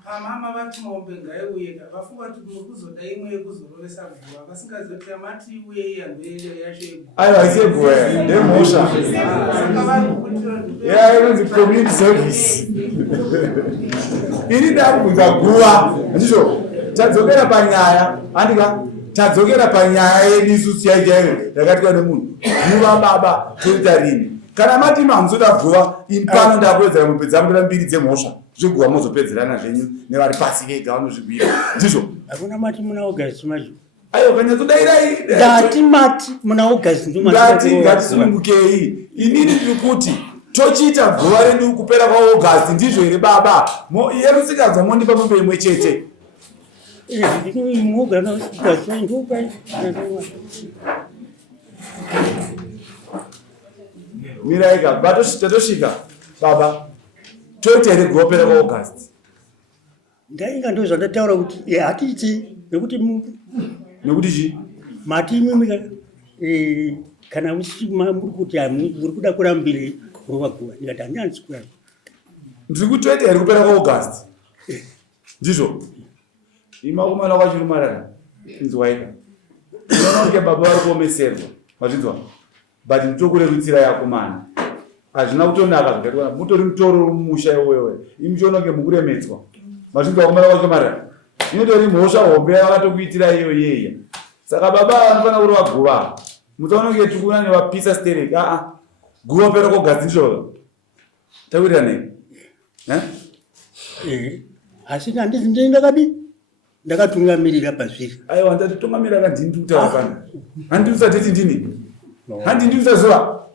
pamama vati mombe ngaiuye vafunga kuti muri kuzoda imwe yekuzorovesa guva vasingazoti amati iuye ihambe yacho yeguva aiwa iseguva ndemhosva inonzi community service ini ndakubvunza guva ndizvo tadzokera panyaya andika tadzokera panyaya yedu isusu yaijaiyo yakaitwa nemunhu guva baba toita rini kana mati mamuzoda guva impano ndakuwedzera mombe dzangu ndoda mbiri dzemhosva zviguva mozopedzerana zvenyu nevari pasi vega vanozvibvira ndizvo hakuna mati muna augusti macho aiwa kanyatodairai ndati mati muna augusti ngatisunungukei inini ndiri kuti tochiita guva redu kupera kwaaugusti ndizvo here baba yerusikadza mondipa mombe imwe chete miraika tatosvika baba toita here guva kupera kwaaugusti ndainga ndo zvandataura kuti hatiiti nekuti nekuti chii mati imwe kana muri kuti muri kuda kurambire kurova guva ndikati handianzi kuramba ndiri kutoita here kupera kwaAugust ndizvo imakumana kwachiri marara inzwaika inonoke baba vari kuomeserwa wazvinzwa but nditokurerutsira yakomana hazvina kutonaka zvakaitwa mutori mutoro musha iwewe imuchonoke mukuremetswa wazvinzwa kumana kwacho marara inotori mhosva hombe vakatokuitira iyo yeya saka baba anofanira kuti vaguva mutaunonge tukuna nevapisa stereki guva pera kogazi ndizvo takuita nei asi handisi ndakadi ndakatungamirira pazviri aiwa ndatitungamirira kandini kutaura pana handiusa teti ndini handindiusa zuva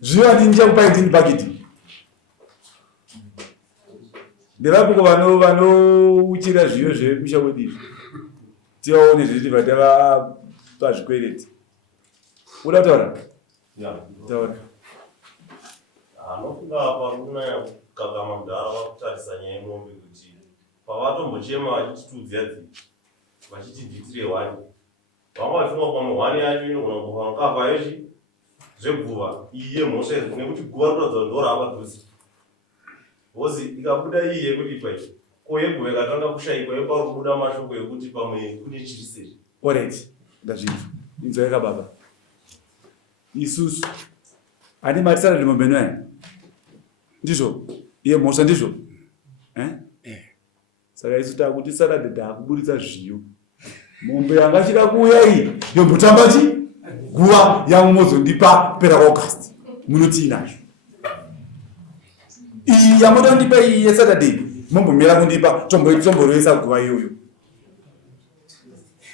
zviva ndindichakupai ndini bhakiti ndevapiko vanouchira zviyo zvemusha wedu izvi tivaone zviri vatava pazvikwereti uda kutaura taura anofunga apa kunaya kugagama mudhara vakutarisa nyaya yemombe kuti pavatombochema vachititudzira vachiti nditire hwani vanga vachifunga kwamwe hwani yacho inogona kufa nkafa yochi zveguva iye mhosva izvi nekuti guva rikuratidza kuti ndorava dhuzi hozi ikabuda iyi yekuti pai koyeguva ikatanga kushayikwa yepari kubuda mashoko ekuti pamwe kune chiri sei oreti ndazvinzwa inzwaika baba isusu ani matisana limombenwani ndizvo iye mhosva ndizvo saka isu takuti saradhe taakuburitsa zviyo mombe yanga chida kuuya iyi yombotamba chi guva yangu mozondipa pera kwaAugust munoti inazvo iyi yamotondipa iyi yesaturday mombomira kundipa tomboroisa guva iyoyo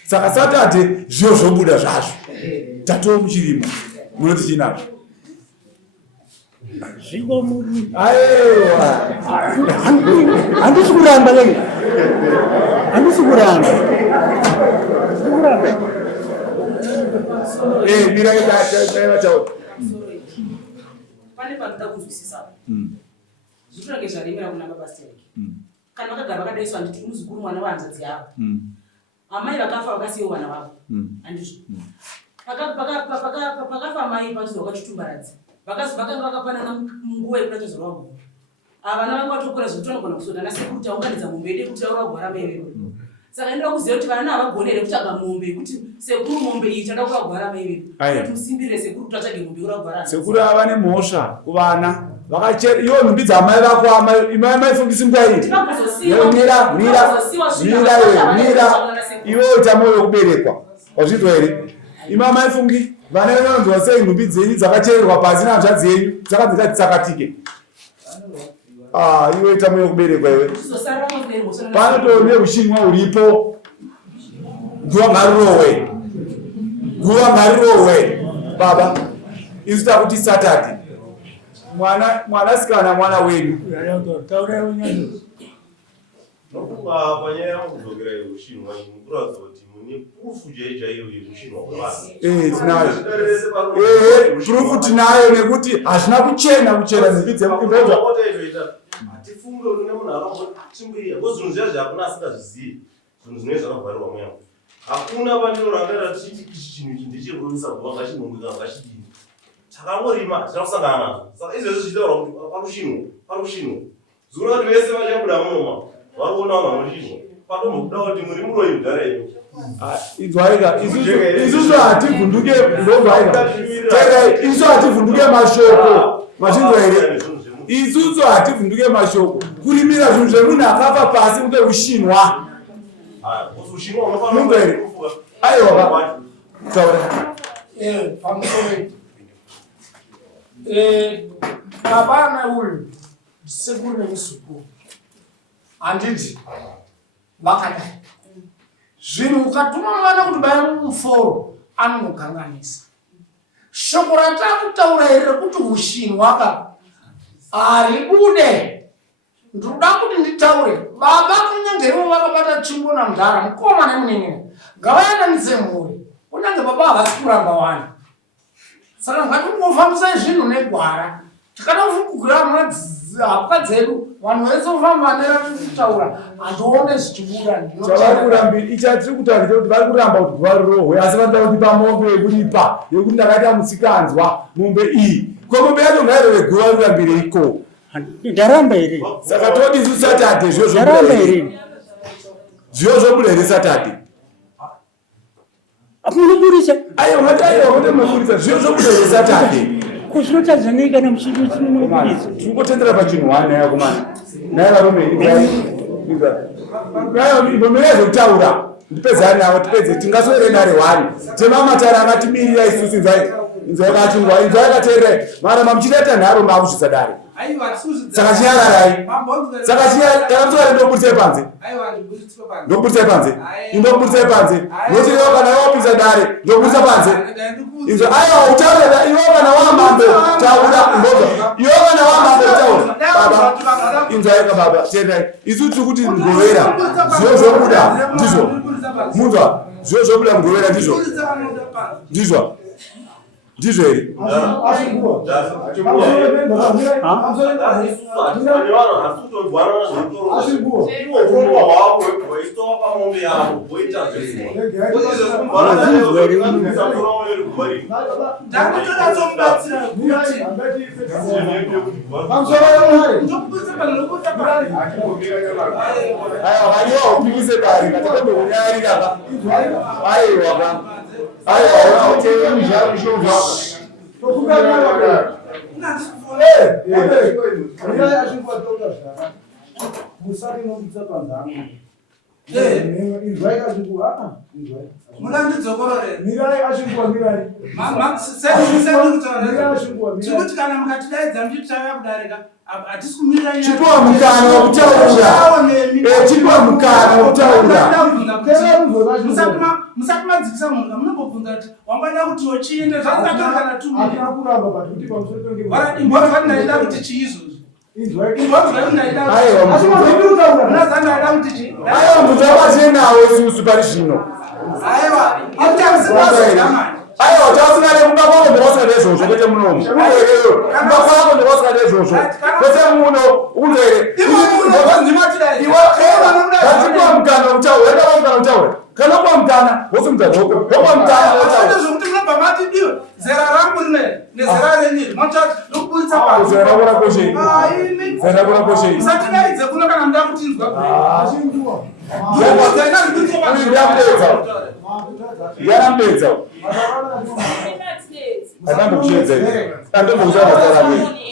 saka saturday zviyo zvobuda zvazvo tatoo muchirimo munoti chinazvo zviko muri aiwa handisi kuramba lei handisi kuramba miraivataura pane panoda kunzwisisa zvitonge zvaremera kuna baba stereki kana vakagara vakadaiswa nditi muzukuru mwana wahanzvadzi yavo amai vakafa vakasiyiwo vana vavo handizvo pakafa mai pachizorwa chitumbaradzi vakanga vakapanana nguva yekuratozorwa guva avana vanga vatokura zvotonogona kusodana sekuru taunganidza mombe ide kuti taura gwara maivevo saka inoda kuziva kuti vana havagoni here kutsvaga mombe kuti sekuru mombe iyi chada kura gwara maivevo kuti musimbirire sekuru kuti atsvage mombe kura gwara sekuru ava nemhosva kuvana iwo nhumbi dzamai vako imai maifungisi nguva iyi mira iwo itamoyo kuberekwa wazvinzwa here ima maifungi vana vanonzwa sei nhumbi dzenyu dzakachererwa pasi nahanzvadzi yenyu dzakadzika dzisakatike iwe itamoyo kuberekwa iwe panoto neushinwa uripo guva ngarirohwe baba isu takuti saturday mwanasikana mwana wenyu nokuva panyaya yamukudzokera yeushinwa mukuratidza kuti mune prufu chaichaiyo yeushinwa hwevanhu prufu tinayo nekuti hazvina kuchena nhumbi dzemukibhedha hatifunge kuti nemunhu akachimbirira ko zvinhu zviya zvakuna asingazvizivi zvinhu zvinoi zvakavharirwa mweyangu hakuna pandinorangarira tichiti ichi chinhu ichi ndichirurisa guva ngachinombwika ngachidini takangorima hatina kusangana nazvo saka izvezvi zvichitaura kuti parushinwa zura kuti vese vachabuda munoma vari kuona vanhu vanoshinwa patombokuda kuti muri muroi mudhara ino inzwaika isusu hativhunduke ndozvaika isu hativhunduke mashoko machinzwa here isusu hativhunduke mashoko kurimira zvinhu zvemunhu akafa pasi kunge ushinwa munzwa here aiwa taura pamusoro baba uyu sekuru nemusukuru handiti vakadai zvinhu ukatuma mwana kuti baya muforo anonokanganisa shoko ratakutaura iri rekuti ushinwa haribude ndoda kuti nditaure baba kunyangeriwo vakabata tsvimbo namudhara mukoma nemunenera ngavayananise mhuri kunyange baba havasi kuramba wani saka ngatingofambisa zvinhu negwara tikada kufukugura muna dzedu vanhu vese kufamba vanera tichitaura handione zvichibuda chavari tiri kutaridza kuti vari kuramba kuti guva rirohwe asi vanoda kuti pamombe yekuripa yekuti ndakaita musikanzwa mombe iyi ko mombe yacho ngairove guva rirambire iko ndaramba here saka todi isu Saturday ndaramba here zviyo zvobuda here Saturday amunoburisa aiwa mataiwa kuti munoburisa zviyo zvobuda here Saturday kuzvinotadzanei kana muchiri chinoburisa tingotendera pachinhu wane yakomana naye varume ivomereze kutaura ndipedzani navo tipedze tingaswere nare 1 temamatara akatimirira isusu inzwai kachingwa inzwai kateerai mara mamuchitaita nharo makusvitsa dare saka chinyararai saka kana mutware ndoburisai panze ndoburisai panze indoburisai panze notiiwo kana wapisa dare ndoburisa panze inzwa aiwa utaureda iwo kana wamambe taura ndoza iwo kana wamambe taura baba inzwai kababa teerai isu tiri kuti mugovera zviyo zvobuda ndizvo munzwa zviyo zvobuda mugovera ndizvo ndizvo ndizvo here upikise dare katakondounyarika aiwa tikuti kana mukatidaidza muchitauya kudarika hatisi kumirira chipiwa mukana wekutaura chipiwa mukana wekutaura musati madzikisa munhu munombobvunza kuti wambada kuti wochiinde zvatingatorikana tumbozvandaida kuti chiizvozvi ndaida kuti chii aiwa muzavachienawo isusu pari zvino aiwa autaisimazoamani aiwa tausingane kumba kwako ndokosika nezvozvo kwete munomu kumba kwako ndokosika nezvozvo kwete muno unzere iwatiwa mukana wekutaura enda mukana wekutaura kana kwa mukana wosumudzaoko kwa mukana zvokuti munobva matidiwe zera rangu rine nezera renyiri nokuburitsa zera rakura koshei zera rakura koshei musatidaidze kuno kana muda kutinzwa yarambedza atambokushedza atambokusaazarame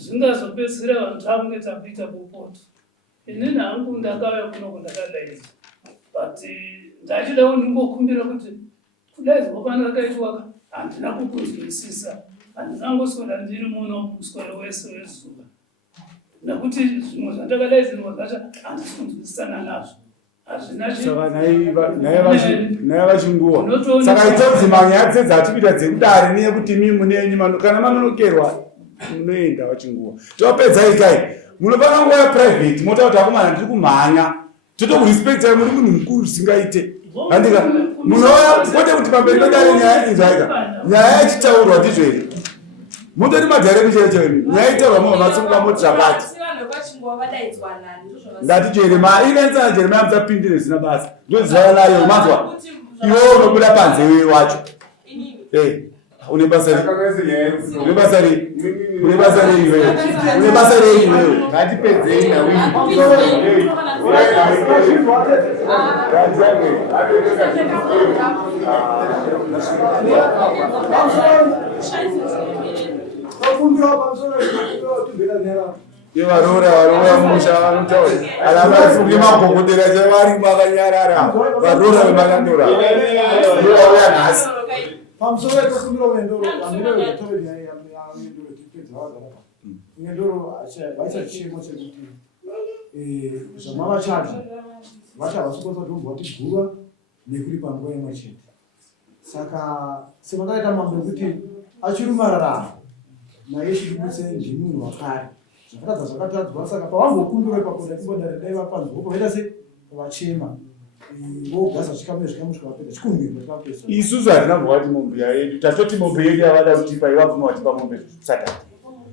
zvingazopedzisira vanhu tamwe takuita popoto inini hangu ndakauya kuno kundakadaidza but ndachida ndingokumbira kuti kudaidzwa kwanakaitwaka handina kukunzwisisa handinangoswera ndiri muno muswero wese wezuva nekuti zvimwe zvandakadaidzirwa zvacho handisi kunzwisisana nazvo saka naye vachinguwa saka itodzima nyaya dzedzatikuita dzekudare neyekuti mi munenyu kana manonokerwa munoenda vachinguwa topedzai kai munopanga nguva yeprivate mota kuti akomana ndiri kumhanya totokurespectai muri munhu mukuru zvisingaite andika munouya kwete kuti pamberi pedare nyaya inzwaika nyaya yachitaurwa ndizvo here mutori madhare micherecheremi nyaya itaurwa mumamatsunguka moti zvakati ndati jeremia jeremia mutsapindire zvisina basa ndoziva nayo manzwa iwo unobuda panze wei wacho une basa rei iwewe ngatipedzei varora musha vanotaura alavafunge magogodera chevari makanyarara varora vemakandora ndovauya nhasi pamusoro etokumbira uendoro amire vetore nyaya yendoro tipedza vagara pa uendoro vaisa chiemo chekuti zvamavachati vachavasukotsa kutombo vati guva nekuri panguva imwe chete. Saka semakaita mambo ekuti achiri mararamo naye chirikuse ndimunhu wakare zvakadza zvakatadzwa. Saka pavambokumbirwa pakuda timbodare dai vapanzwa vaita se vachema vogasa chikamu zvikamu zvikavapedza chikumbirwa zvakapesa. Isusu hatina mbovati mombe yedu tatoti mombe yedu yavada kutipa ivafuna vatipa mombe Saturday.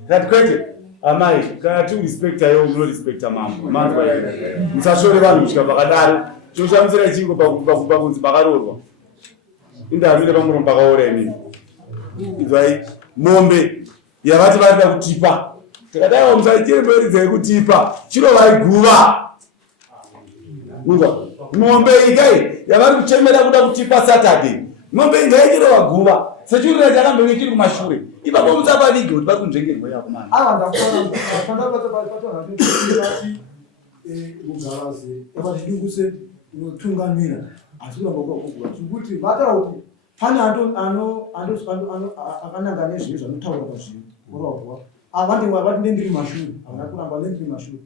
That kwete amai kana tu respecta yo no respecta mambo manzwa here musashore vanhu kusvika pakadaro choshamisira chingo pakunzi pakarorwa indamire pamurombo pakaora inini izvai mombe yavati varida kutipa takadaiwa musachiremberidza kutipa chinovai guva mombe ikai yavari kuchemera kuda kutipa Saturday mombe ingaichirova guva sechirira chakambenge chiri kumashure ipapo musapavige kuti vari kunzvengerwa yakomana mugarazi epachidunguse inotungamira asi kuramba kuti vataura kuti pane akananga nezvinhu zvanotaura pazvinhu kurauwa vati ndendiri mashure havana kuramba ndendiri mashure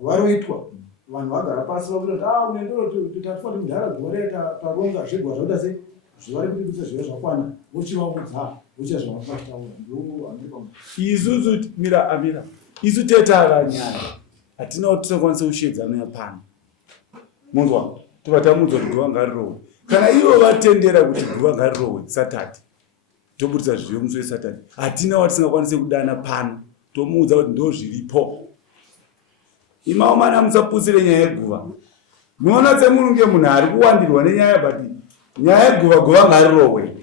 varoitwa vanhu vagara pasi vakuti unendoti tatifati mudhara gore taronga zvegwa zvakuita sei zvivari kuti kuita zvive zvakwana vochivavudza vochia zvavafataura ndo isusu mira amira isu tetara nyaya hatina kuti tinokwanisa kushedzana yapano munzwa tobatamudzwa kuti guva ngarirohwe kana ivo vatendera kuti guva ngarirohwe Saturday tobudisa zvive musi weSaturday hatina watisingakwanise kudana pano tomuudza kuti ndo zviripo imao mana musapusire nyaya yeguva muona semunhu ngemunhu ari kuwandirwa nenyaya bati nyaya yeguva ngarirohwe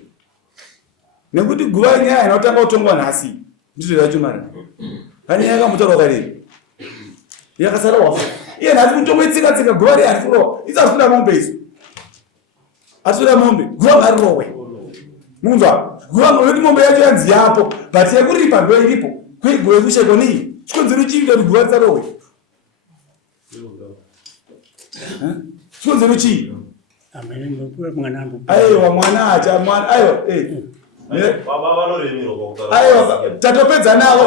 nekuti guva inyaya inotanga kutongwa nhasi ndizvo zvacho mara pane nyaya yakambotaurwa karei yakasara wafa iye nhasi mutombo itsika guva rei hari kurohwa isasura mombe isu asura mombe guva ngarirohwe munzwa guva ngekuti mombe yacho yanzi yapo but yekuripa ndo iripo kwiguva yekushekoni chikonzero chii kuti guva risarohwe chikonzero chii aiwa mwana acha mwana aiwa aiwa tatopedza navo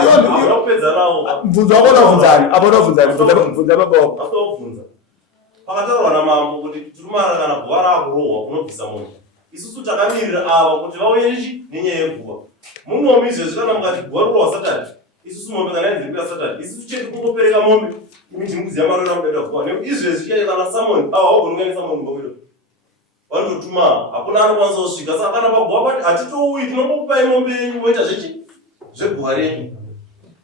mvunzo wako unavunzani apa unavunzani mvunza baba wako pakataurwa namambo kuti tirumara kana guva rakurohwa kunobvisa munhu isusu takamirira ava kuti vauye nechi nenyaya yeguva munomi izvezvi kana mukati guva rohwa Saturday isusu mombe kana inziri kuya Saturday isusu chete kungopereka mombe imi ndimudzi yamarora mudaida guva nekuti izvezvi kana samoni ava wagonongani samoni ngokudo vanototuma hakuna anokwanisa kusvika saka kana paguva pati hatitouyi tinongokupai mombe yenyu moita zvechi zveguva renyu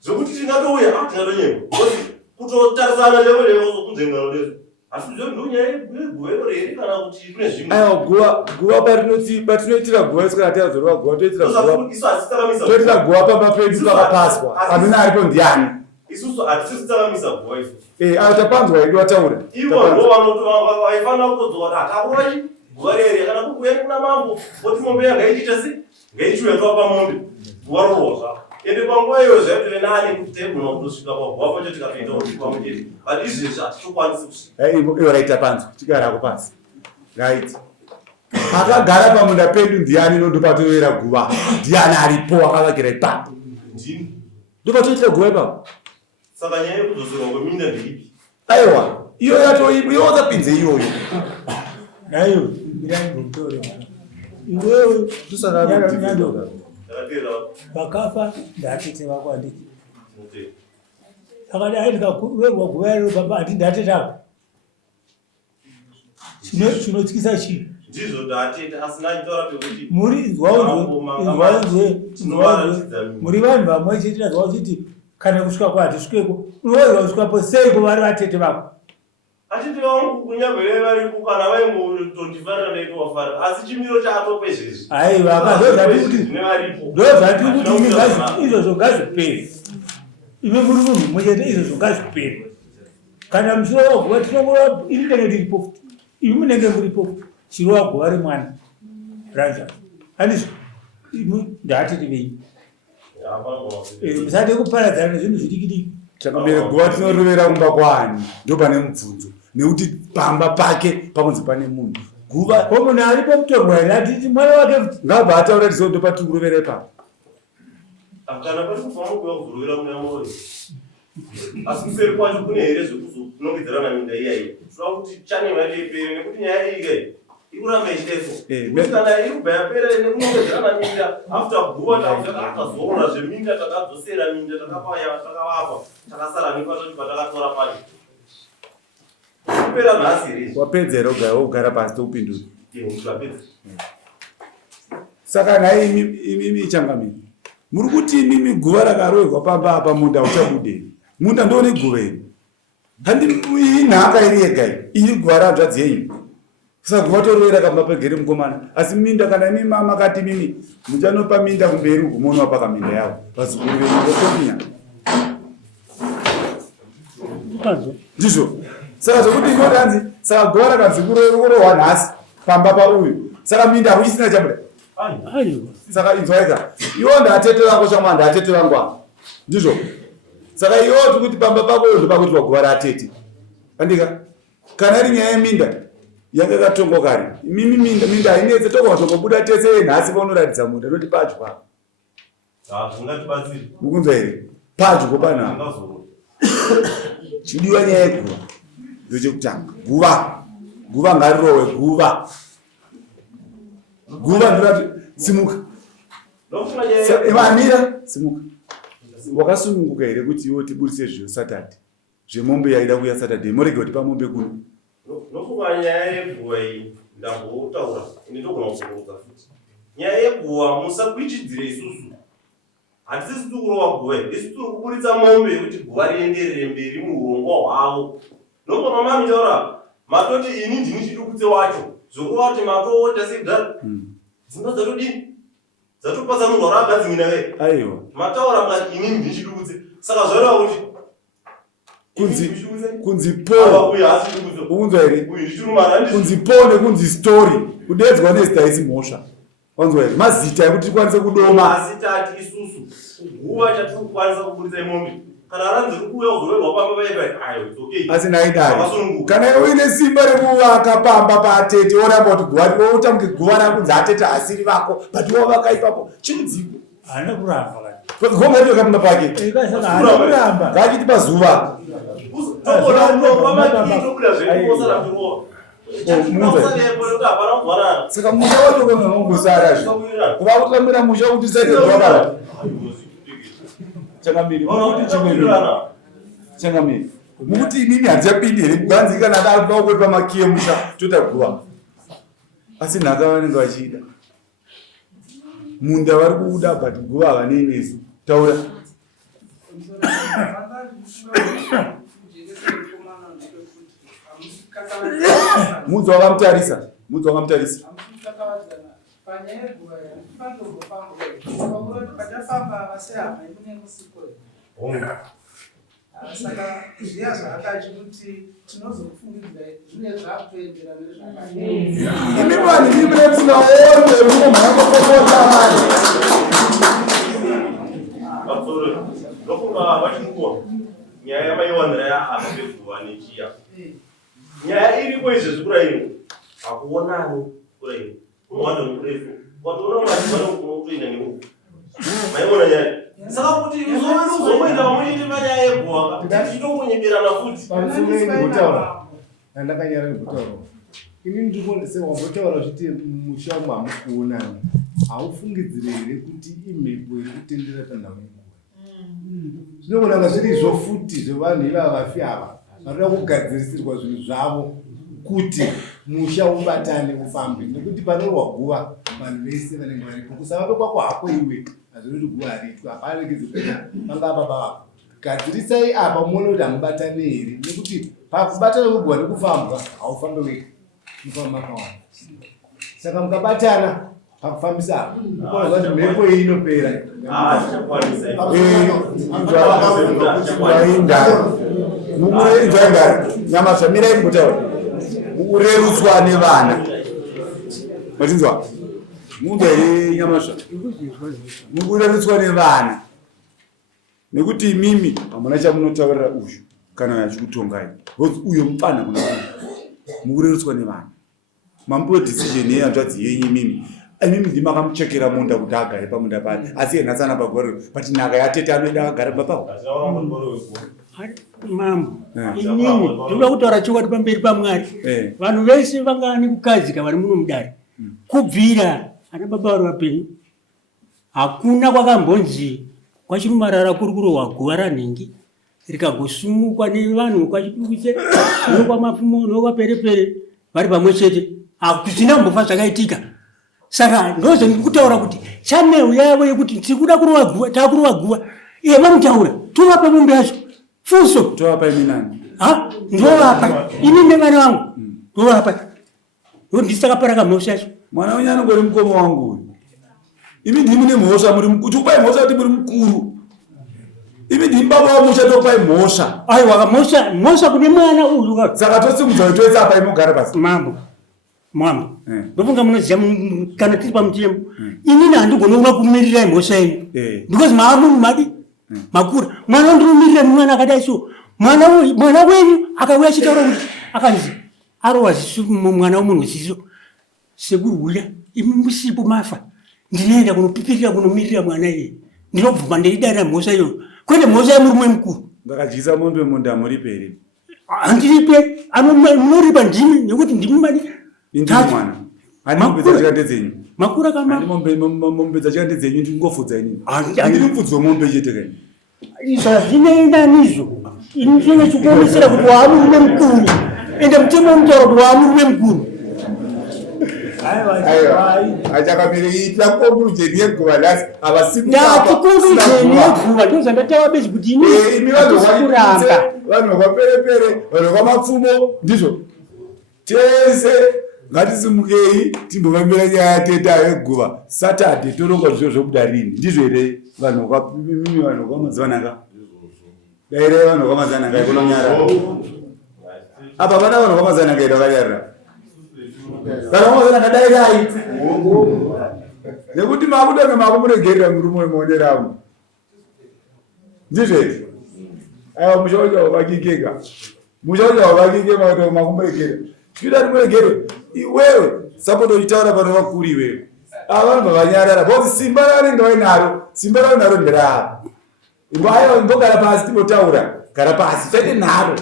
zvekuti tingatouya tingatonyepa kutotarisana levo kunze ngano lezo asi ndonyaya yeguva iro reri kana kuti kune zvimwe aiwa guva patinoitira guva isika tazorwa guva toitira guva pamba pedu pakapaswa amina aripo ndiani isusu hatisi takamisa guva isusu avo tapanzwa idu wataura ivo ndo vaifanira kutodzoka kuti hakaroachi guva reri kana kukuya kuna mambo kuti mombe yangaichiita sei ngaichiuya tova pamombe guva rorozva ende panguva iyo zvaitive nani kuti taigona kutosvika paguva pacho tikatoita kuti pamujeri but izvezvi hatitokwanisi kusvika ivo raita panzwa tigarako pasi right akagara pamunda pedu ndiani ndopatovera guva ndiani aripo akavakira ipapo ndini ndopatoitira guva ipapo saka nyaya yekudzoserwa kweminda ndeipi aiwa iyo yatoipo iwozapinze iyoyo nayo mirangotore iwewe tusakanyando vakafa ndatete vako handiti akadai ndikaverwa guva iro baba handi ndatetapo chinotyisa chii ndizvo ndatete asina achitaura pekuti muri vanhu vamwe chete ndazwa uchiti kana kusvika kwahatisvikeko unowaziva kusvikapo seiko vari vatete vako atiti vangu kunyagwere varipo kana vaingotondifarira ndaitowafara asi chimiro chaatope zvezvi aiwa ndozvati kuti izvozvo ngazviperi ime muri munhu muchete izvozvo ngazviperi kana mushure waguva tinongova ini ndenge ndiripo imi munenge muripo chirova guva remwana ranja handizvo ndatiti vei musade kuparadzana nezvinhu zvidikidiki takambere guva tinorovera kumba kwani ndo pane mubvunzo nekuti pamba pake pakunzi pane munhu guva ko munhu aripo kutorwa here atiti mwana wake futi ngabva ataura tiso ndo patikurovera ipapo kana pari kufanira kuya kuzorovera muna mwoyo Asi kuseri kwacho kune here zvekuzonongedzerana minda iyayi. Zvinoda kuti chanema yacho ipere nekuti nyaya iyi kai ikuramba ichiteso. Kuti kana iri kubva yapera nekunongedzerana minda after guva takazoona zveminda takadzosera minda takapaya takavapa takasara nepatoti patakatora pacho. Kupera nhasi here. Wapedza here wogara pasi toupindura. Ndapedza. Saka nhai imimi ichangamira. Muri kuti imimi guva rakarohwa pamba apa munda uchabude. Munda ndone guva iri. Handi inhaka iri yega iyi guva ranzvadzi yenyu. Saka guva toroera kamba pegere mukomana. Asi minda kana imimi makati mimi muchanopa minda kumberi ugomonwa paka minda yavo. Vazukuru venyu votominya. Ndizvo. Saka zvokuti inodanzi saka guva rakanzi kurohwa nhasi pamba pauyu. Saka minda hakuchisina chabuda. Saka inzwaika iwo ndatetera ko chama ndatetera ngwa ndizvo saka iwo kuti pamba pako ndo pakuti waguva ratete andika kana iri nyaya yeminda yanga katongo kare mimi minda inetse toko tokobuda tese nhasi vonoratidza munda noti padyo zvingatibatsiri mukunzwa here padyo pana chidiwa nyaya yeguva ndochekutanga guva ngarirohwe guva ndorati simuka Emamira simuka wakasununguka here kuti iwo tiburise zviyo Saturday zvemombe yaida kuya Saturday morege kuti pamombe kuno nofunga nyaya yeguva iyi ndambotaura ini ndogona kuzorodza futi nyaya yeguva musakuichidzire isusu hatisisi tiri kurova guva isi tiri kuburitsa mombe yekuti guva rienderere mberi muurongwa hwavo nokona mamitaura matoti ini ndini chidukutse wacho zvokuva kuti matoota segara dzimba dzatodini dzatopatsanurwa rakagadzimina vei aiwa mataura mukati inini ndichidukutse saka zvoreva kuti kunzi po unzwa here kunzi po nekunzi story kudedzwa nezita isi mhosva wanzwa here mazita ekuti tikwanise kudoma mazita ati isusu guva chatiri kukwanisa kuburitsa mombe kana ranzi rikuuya kuzorerwa pamba paipai ayo it's okay asi naidai kana uine simba rekuvaka pamba patete oramba kuti guva outamke guva rakunzi atete asiri vako but wavaka ipapo chimudziko haana kuramba gomba rito kapinda pake gachiti pazuva saka musha wachokonongosara kuva kutambira musha kuti saitezvakara changamiri kuti chimwe changamiri mukuti inini hadzapindi here kuganzi kana daro paukoti pamakiye musha totaguva asi nhaka vanenge vachida munda vari kuuda but guva havanenesu taura mudzi wakamutarisa saka zviya zvakachi kuti tinozokufungidzira zvine zvakutoenderana imi vanhu imiremunaonde rumomhanakokotamani nofunga vachinguva nyaya yamaiwanira yaapa peguva nechiya nyaya iripo izvezvi kura ino hakuonani kura ino umwanda murefu watoona mwaivanokunokutoenda nemuku maiona nyaya saka kuti uzoenda vamuchiti vanyaya yeguva tichitomunyeberana futi andakanyara nekutaura ini ndikondese wambotaura kuti musha mwamukuonani haufungidzire here kuti imhepo iri kutendera panhau yenguva zvinogona zviri izvo futi zvevanhu ivava vafi ava vanoda kugadzirisirwa zvinhu zvavo kuti musha ubatane ufambe nekuti panorwa guva vanhu vese vanenge varipo kusava kwako hako iwe hazvinoti guva haritwa haparegedze kuena vanga baba vako gadzirisai apa muone kuti hamubatane here nekuti pakubatana kwegua nekufambwa haufambe wega mufamba makawanda saka mukabatana pakufambisa apa ukonazva kuti mhepo iyi inopera mukurerutswa nyama zvamirai mutaura mukurerutswa nevana matinzwa munzwa here nyamasva mukurerutswa nevana nekuti imimi hamuna chamunotaurira uyu kana achikutongai uyo mupana kuna mukurerutswa nevana mamupiwe decision yehanzvadzi yenyu imimi imimi ndimakamuchekera munda kuti agare pamunda pale asi enhasana pagorero but nhaka yatete anoida agare papawo mambo inini ndinoda kutaura chokwadi pamberi paMwari. Vanhu vese vangani kukadzika vari muno mudare kubvira ana baba vari vapenyu hakuna kwakambonzi kwachirumarara kuri kurohwa guva ranhingi rikagosumukwa nevanhu kwachidukise nokwamapfumo nokwaperepere vari pamwe chete hakusina kumbofa zvakaitika. Saka ndozondikutaura kuti chanel yavo yekuti tikuda kurohwa guva takurohwa guva iye vanotaura tovapa mombe yacho fuso tovapa iminani ndovapa ini nevana vangu ndovapa ndisakaparaka mhosva yacho. Mwana wenyu anongori mukoma wangu. Imi ndimi nemhosva muri kuti kupai mhosva kuti muri mukuru. Imi ndimi baba vamusha tokupai mhosva. Aiwa mhosva kune mwana uyu. Saka tosimudza kuti toisa apa imogara pasi. Mambo ndofunga munoziva kana tiri pamutemo inini handigonogona kumirira mhosva yenyu because maamuni madi makura mwana wandinomiririra mwana akadai so mwana wenyu akauya achitaura kuti akanzi arohwa mwana womunhu ziso sekuruya imi musipo mafa ndinoenda kunopipirira kunomirira mwana iye ndinobvuma ndeidarira mhosva iyoyo kwete mhosva yemurume mukuru. Ndakadyisa mombe munda muriperi handiripe munoripa ndimi nekuti ndimi madi mwana mombe dzachikande dzenyu makura kama mombe dzachikande dzenyu ndingofudza inini handiri mfudzi wemombe chete kai izvo zvinoendanizvo ini zvine chikuonesera kuti waamurume mukuru ende mutemo womutaura kuti waamurume mukuru. achakamiriita konklusion yeguva nhasi ndatikonkluzeni yeguva ndozandataura besi kuti imi vanhu vakwaperepere vanhu vakwamapfumo ndizvo tese ngatisimukei timbovambira nyaya tetayo yeguva Saturday toronga zvizvo zvobuda rini ndizvo here vanhu vakwamazivananga dairai vanhu vakwamazananga ikunonyara apa pana vanhu vakwamazananga ira vakanyarira kana vakwamazananga dairai nekuti makudange makumuregerera murume wemuoneramo ndizvo here aiwa mushauja wakakikeka mushauja wakakike makumuregera tikida timuregere iwewe sapotoitaura pano vakuri iwewe ava vanhu vanyarara because simba ravanenge vainaro simba raunaro nderava imbaiwa imbogara pasi timotaura gara pasi chaite nharo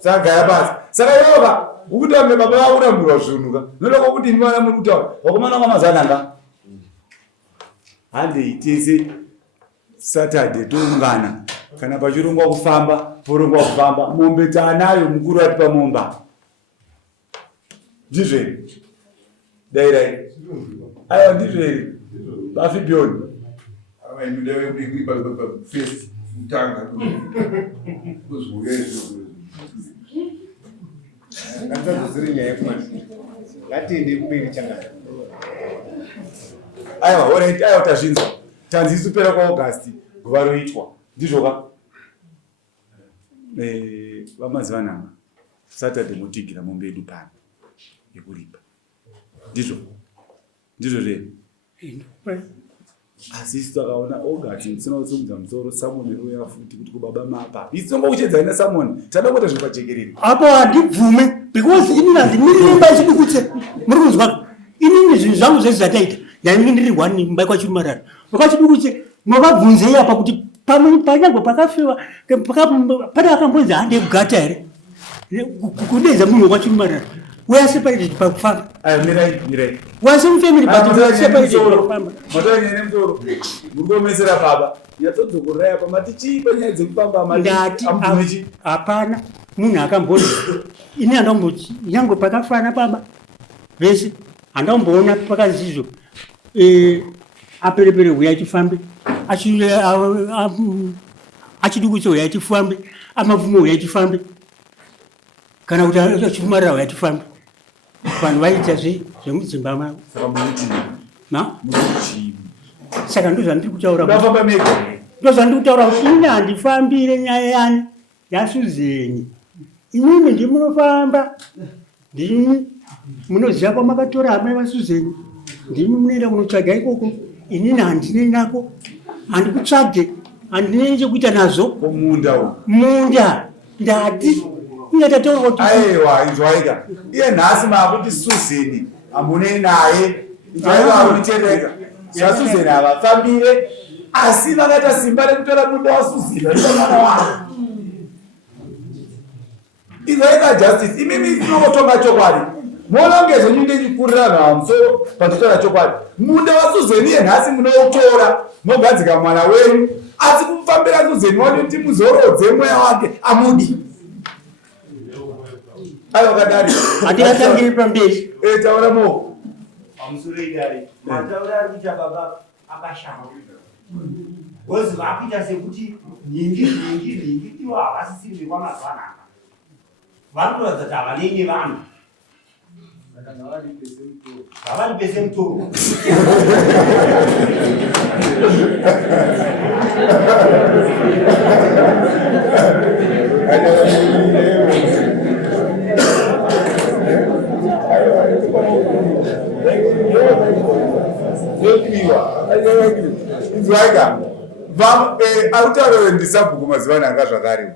saka gara pasi saka iwova ukutaura baba vakuramburwa zvinuka nodoko kuti imi vana muri kutaura wakomana kwamazananga handei tese Saturday toungana kana pachirongwa kufamba porongwa kufamba mombe taanayo mukuru atipa momba ndizvo here dairai aiwa ndizvo here bafibioni ngatidziri nyaya yekumati ngatiende kumberi changana aiwa alright aiwa tazvinzwa tanzisu pera kwaAugust guva roitwa ndizvoka vamazivanhanga Saturday motigira mombe yedu pano yekuripa ndizvo zvee asi isu takaona August ndisina kusimudza musoro Samoni uya futi kuti kubaba mapa isi tongokuchedzana naSamoni tadongota zvipachekereri apo handibvume because inini handimiriri imba ichidukutse muri kunzwa inini zvinhu zvangu zvese zvataita ndaimirindirirwa nimba kwachirumarara kwachidukutse mwakabvunzei apa kuti panyango pakafewa pane akambonzi hande kugata here kudedza munhu wakwachirumarara weaseparated pakufamba mirai wasemufamily pakufamba matanyanya nemusoro murikomesera baba nyatodzokoraya pamati chiipa nyaya dzekufamba ndati hapana munhu akambonzi ini handamboti nyange pakafana baba vese handamboona pakanzizvo aperepere huya achifambe achidukutse huya achifambe amapfumo huya achifambe kana kuti achifumarira huya achifambe vanhu vaita zvemudzimba mavo saka ndozvandiri kutaura kuti ini handifambire nyaya yani yaSuzeni imimi ndimunofamba ndimi munoziva kwamakatora hama vaSuzeni ndimi munoenda kunotsvaga ikoko inini handine nako handikutsvage handine chekuita nazo munda ndati aiwa inzwaika iye nhasi makuti Suzeni hamune naye inzwaika saSuzeni havafambire asi vakaita simba rekutora munda waSuzeni vaita mwana wavo Taura justice. Imimi inotonga chokwadi. Molongezo nyinde chikurira namusoro patotora chokwadi. Munda wasuzeni yenhasi munotora mogadzika mwana wenyu. Asi kumufambira kuzeni wani kuti muzorodze mweya wake amudi. Ayo kadari. Atiratangiri pamberi. Taura mo. Amusure idari. Mataura ari kuita baba akashama. Bozi vakuita sekuti nyingi iwa havasisiri kwamazwana. Vanoratidza kuti havanenge vanhu. Havari pese mutoro. Autauro ndisabhuku mazuva nanga zvakare.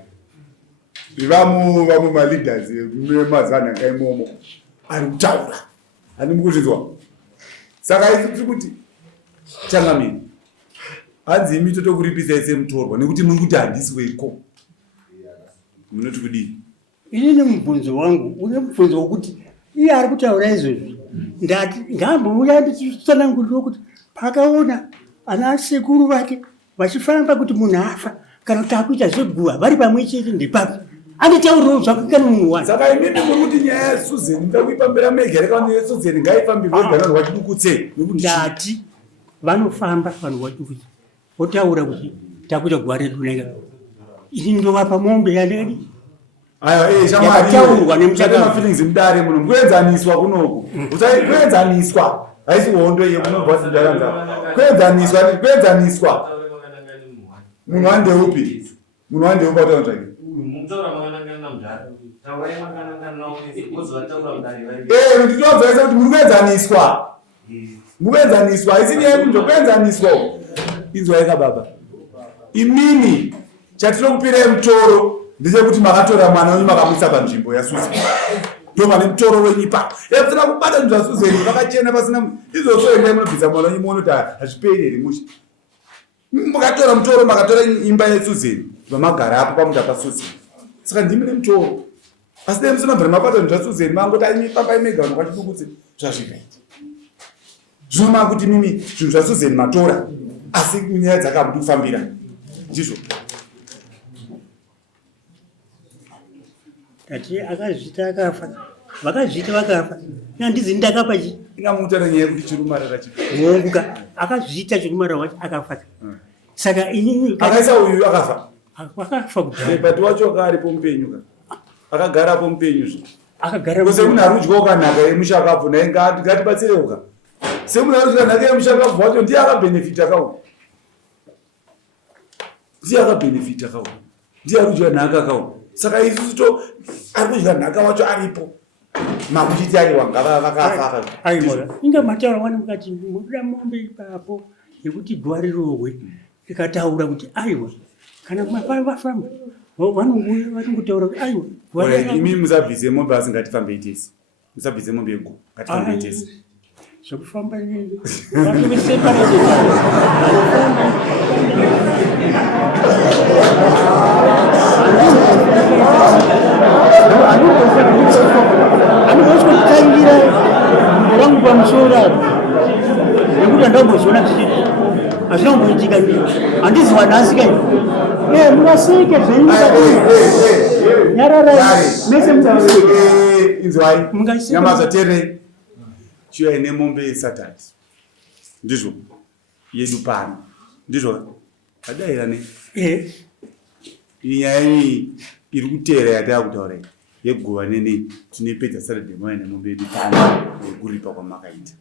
Vamu maleaders mazuva nanga imomo. Ari kutaura. Ani mukuzvizwa. Saka isi kuti changamini. Hanzi imi totokuripisa ise mutorwa nekuti muri kuti handisiweko. Munoti kudii? Ini mubvunzo wangu une mubvunzo wokuti iye ari kutaura izvozvi ndati ngambouya ndichitsanangurira kuti pakaona ana sekuru vake vachifamba kuti munhu afa kana kuti akuita zveguva vari pamwe chete ndepapi anditaurirawo zvako kana munhu wani. Saka imimi muri kuti nyaya yasuzeni ndakuipambira mega rekaona yesuzeni ngaifambi veganano wachidukutse. Ndati vanofamba vanhu vachidukutse votaura kuti takuita guva redu nega ini ndovapa mombe yandedi. Ayo Yakachaurwa nemuchakava. feelings mudare muno kuenzaniswa kunoku. Kuenzaniswa. Haisi hondo yemunobva kudaranza. Kuenzaniswa. Munhu wande upi? Munhu wande upi wataura zvake? Nditozaisa kuti muri kuenzaniswa. Mukuenzaniswa. Haisi nyaya yekuti kuenzaniswa. Inzwaika baba. Imini chatinokupirai mutoro ndechekuti makatora mwana wenyu makamuisa panzvimbo yasusi. Ndovane mutoro wenyu ipapo. Yakusina kubata zvinhu zvasuzeni vakachena pasina izvozvo munobvisa mwana wenyu muone kuti hazviperi here mushe. Mukatora mutoro makatora imba yesuzeni vamagara apo pamunda pasuzeni. Saka ndimi nemutoro. Asi dai musinobvira mabata zvinhu zvasuzeni mangoti aimipamba imega vanhu vachidukutse zvazvikaita. Zvoma kuti mimi zvinhu zvasuzeni matora asi nyaya dzakabudifambira. Ndizvo. Ati akazvita akafa. Vakazvita vakafa. Nandizi ndakapa chi. Ingamutara nyaya yekuti chirumara rachipa. Munga akazvita chirumara wacho akafa. Saka inini akaisa uyu akafa. Akafa kudhaya. Bati wacho akaripo mupenyu ka. Akagara po mupenyu zvo. Akagara. Kose munhu ari kudya ukanaka yemushakabvu naye ngatibatsirewo ka. Semunhu ari kudya nhaka yemushakabvu wacho ndiye akabenefita kawo. Ndiye akabenefita kawo. Ndiye ari kudya nhaka kawo. Saka isusu to ari kudya nhaka wacho aripo. Makuchiti aiwa ngavakafa. Aiwa. Inga mataura wani mukati muda mombe ipapo yekuti guva rirohwe ikataura kuti aiwa kana vafamba vanongotaura kuti aiwa. Imi musabvise mombe asi ngatifambe itesi. Musabvise mombe yego ngatifambe itesi. Zvokufamba nini? Vanhu veseparate. Anofanira kutangira rangu pamusoro apo. Nekuti andambozviona zvichiti hazvina kumboitika nini. Handizi wanhasi kai. Mungaseke zvenyu. Nyararai. Mese mungaseke. Inzwai. Nyama zatere. Chiya ine mombe yesatani. Ndizvo. Yedu pano. Ndizvo. Adaira ne. Inyaya iri kutera yatakutaura yeguva nene tinepedza Saturday moya nemombe yedu pano yekuripa kwamakaita.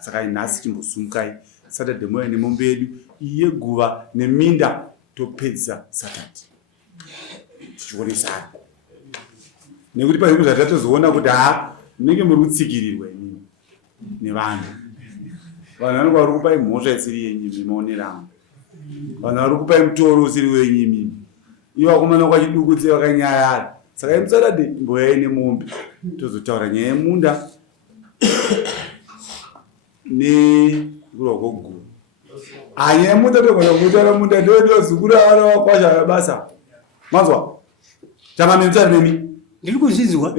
Saka nhasi chimbosumukai Saturday moya nemombe yedu yeguva neminda topedza Saturday. Tichionesana. Nekuti pazvinhu zvatatozoona kuti munenge muri kutsikirirwa inini nevanhu. Vanhu vanenge vari kupai mhosva isiri yenyu mimaoneramo. Vanhu vari kupai mutoro usiri wenyu imimi. Ivo vakomana kwachidukutse vakanyayara. Saka imuSaturday mboyai nemombe tozotaura nyaya yemunda nekurwa kwoguva. Nyaya yemunda togona kutaura munda ndozukuru vana vakwasha basa. Mazwa? Changamini mimi. ndiri kuzizwa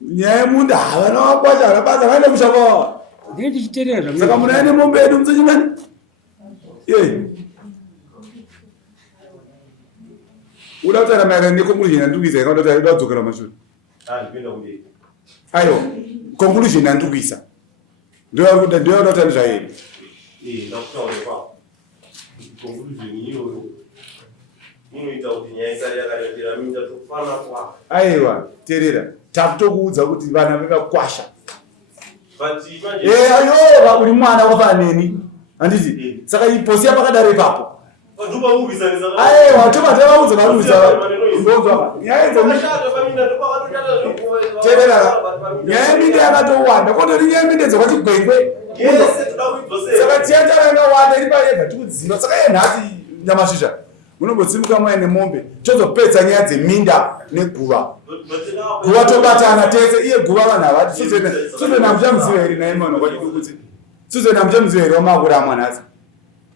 nyaya yemunda havana wakwasha harabasa vaenda kushava ndiri ndichiteerera saka munaine mombe yedu musochingani uda kutaura maererano neconclusion yandikuisa yakaona kuti aida kudzokera mashure aiwa conclusion yandikuisa ndoyauda kuti ani zvaeri aiwa teerera takutokuudza kuti vana vakakwasha ayo uri mwana wakafana neni handiti saka iposiya pakadaro ipapo aiwa tomatavaudza vaudza teerera nyaya yeminde yakatowanda kotori nyaya yeminde dzokwachigwengwe saka tiyatara yakawanda iri payega tikudziva saka yenhasi nyamasvisha munombotsimuka mwaine mombe tozopedza nyaya dzeminda neguva guva tobatana tese iye guva vanhu havati suzena muchamuziva here naimano kwachikuti suzena muchamuziva here wamakura amwanhasi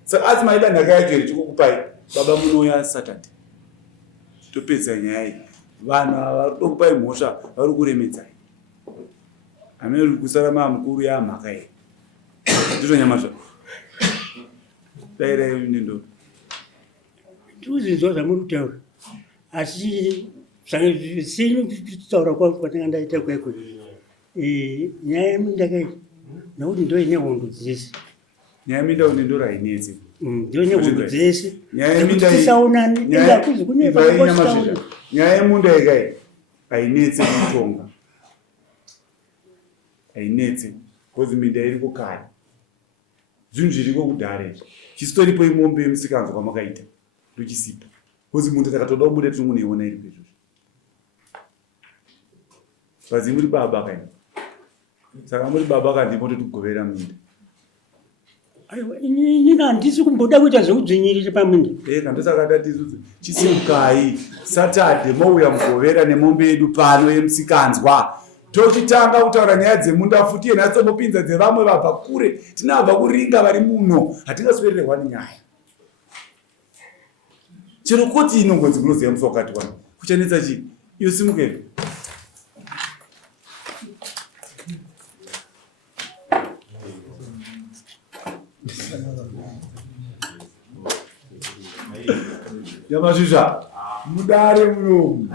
saka asi maida nhaka yacho here tikukupai baba munouya saturday topedza nyaya iyi vanhu ava tokupai mhosva vari kuremedzai hamene kusara mamukuru yamhaka here nditonyamazva dairai nendo ndikuzinzwa zvamuri kutaura asi sinokutaura kwangu kwatanga ndaita kwekwe nyaya yemindakaita nokuti ndoine hondo dzese nyaya yeminda unendora hainetse ndoine hondo dzese tisaonani nyaya yemunda ikai hainetse kutonga hainetse kozi minda iri kukari zvinhu zviriko kudhare chisitoripo imombe yemusikanzwa kwamakaita ndochisipa kozi munda takatoda kubuda tinomuneiona iri pezvozvo pazi muri baba kai saka muri baba kandipo totikugovera minda aiwa inini handisi kumboda kuita zvekudzvinyirira paminda kandosakata tisuzi chisimukai satade mouya mugovera nemombe yedu pano yemusikanzwa tochitanga kutaura nyaya dzemunda futi yenhasi tombopinza dzevamwe vabva kure tinabva kuringa vari muno hatingaswererwa nenyaya chero koti inongonzi munoziva musi wakati wano kuchanetsa chii iyo simukei yamasvisva mudare munomu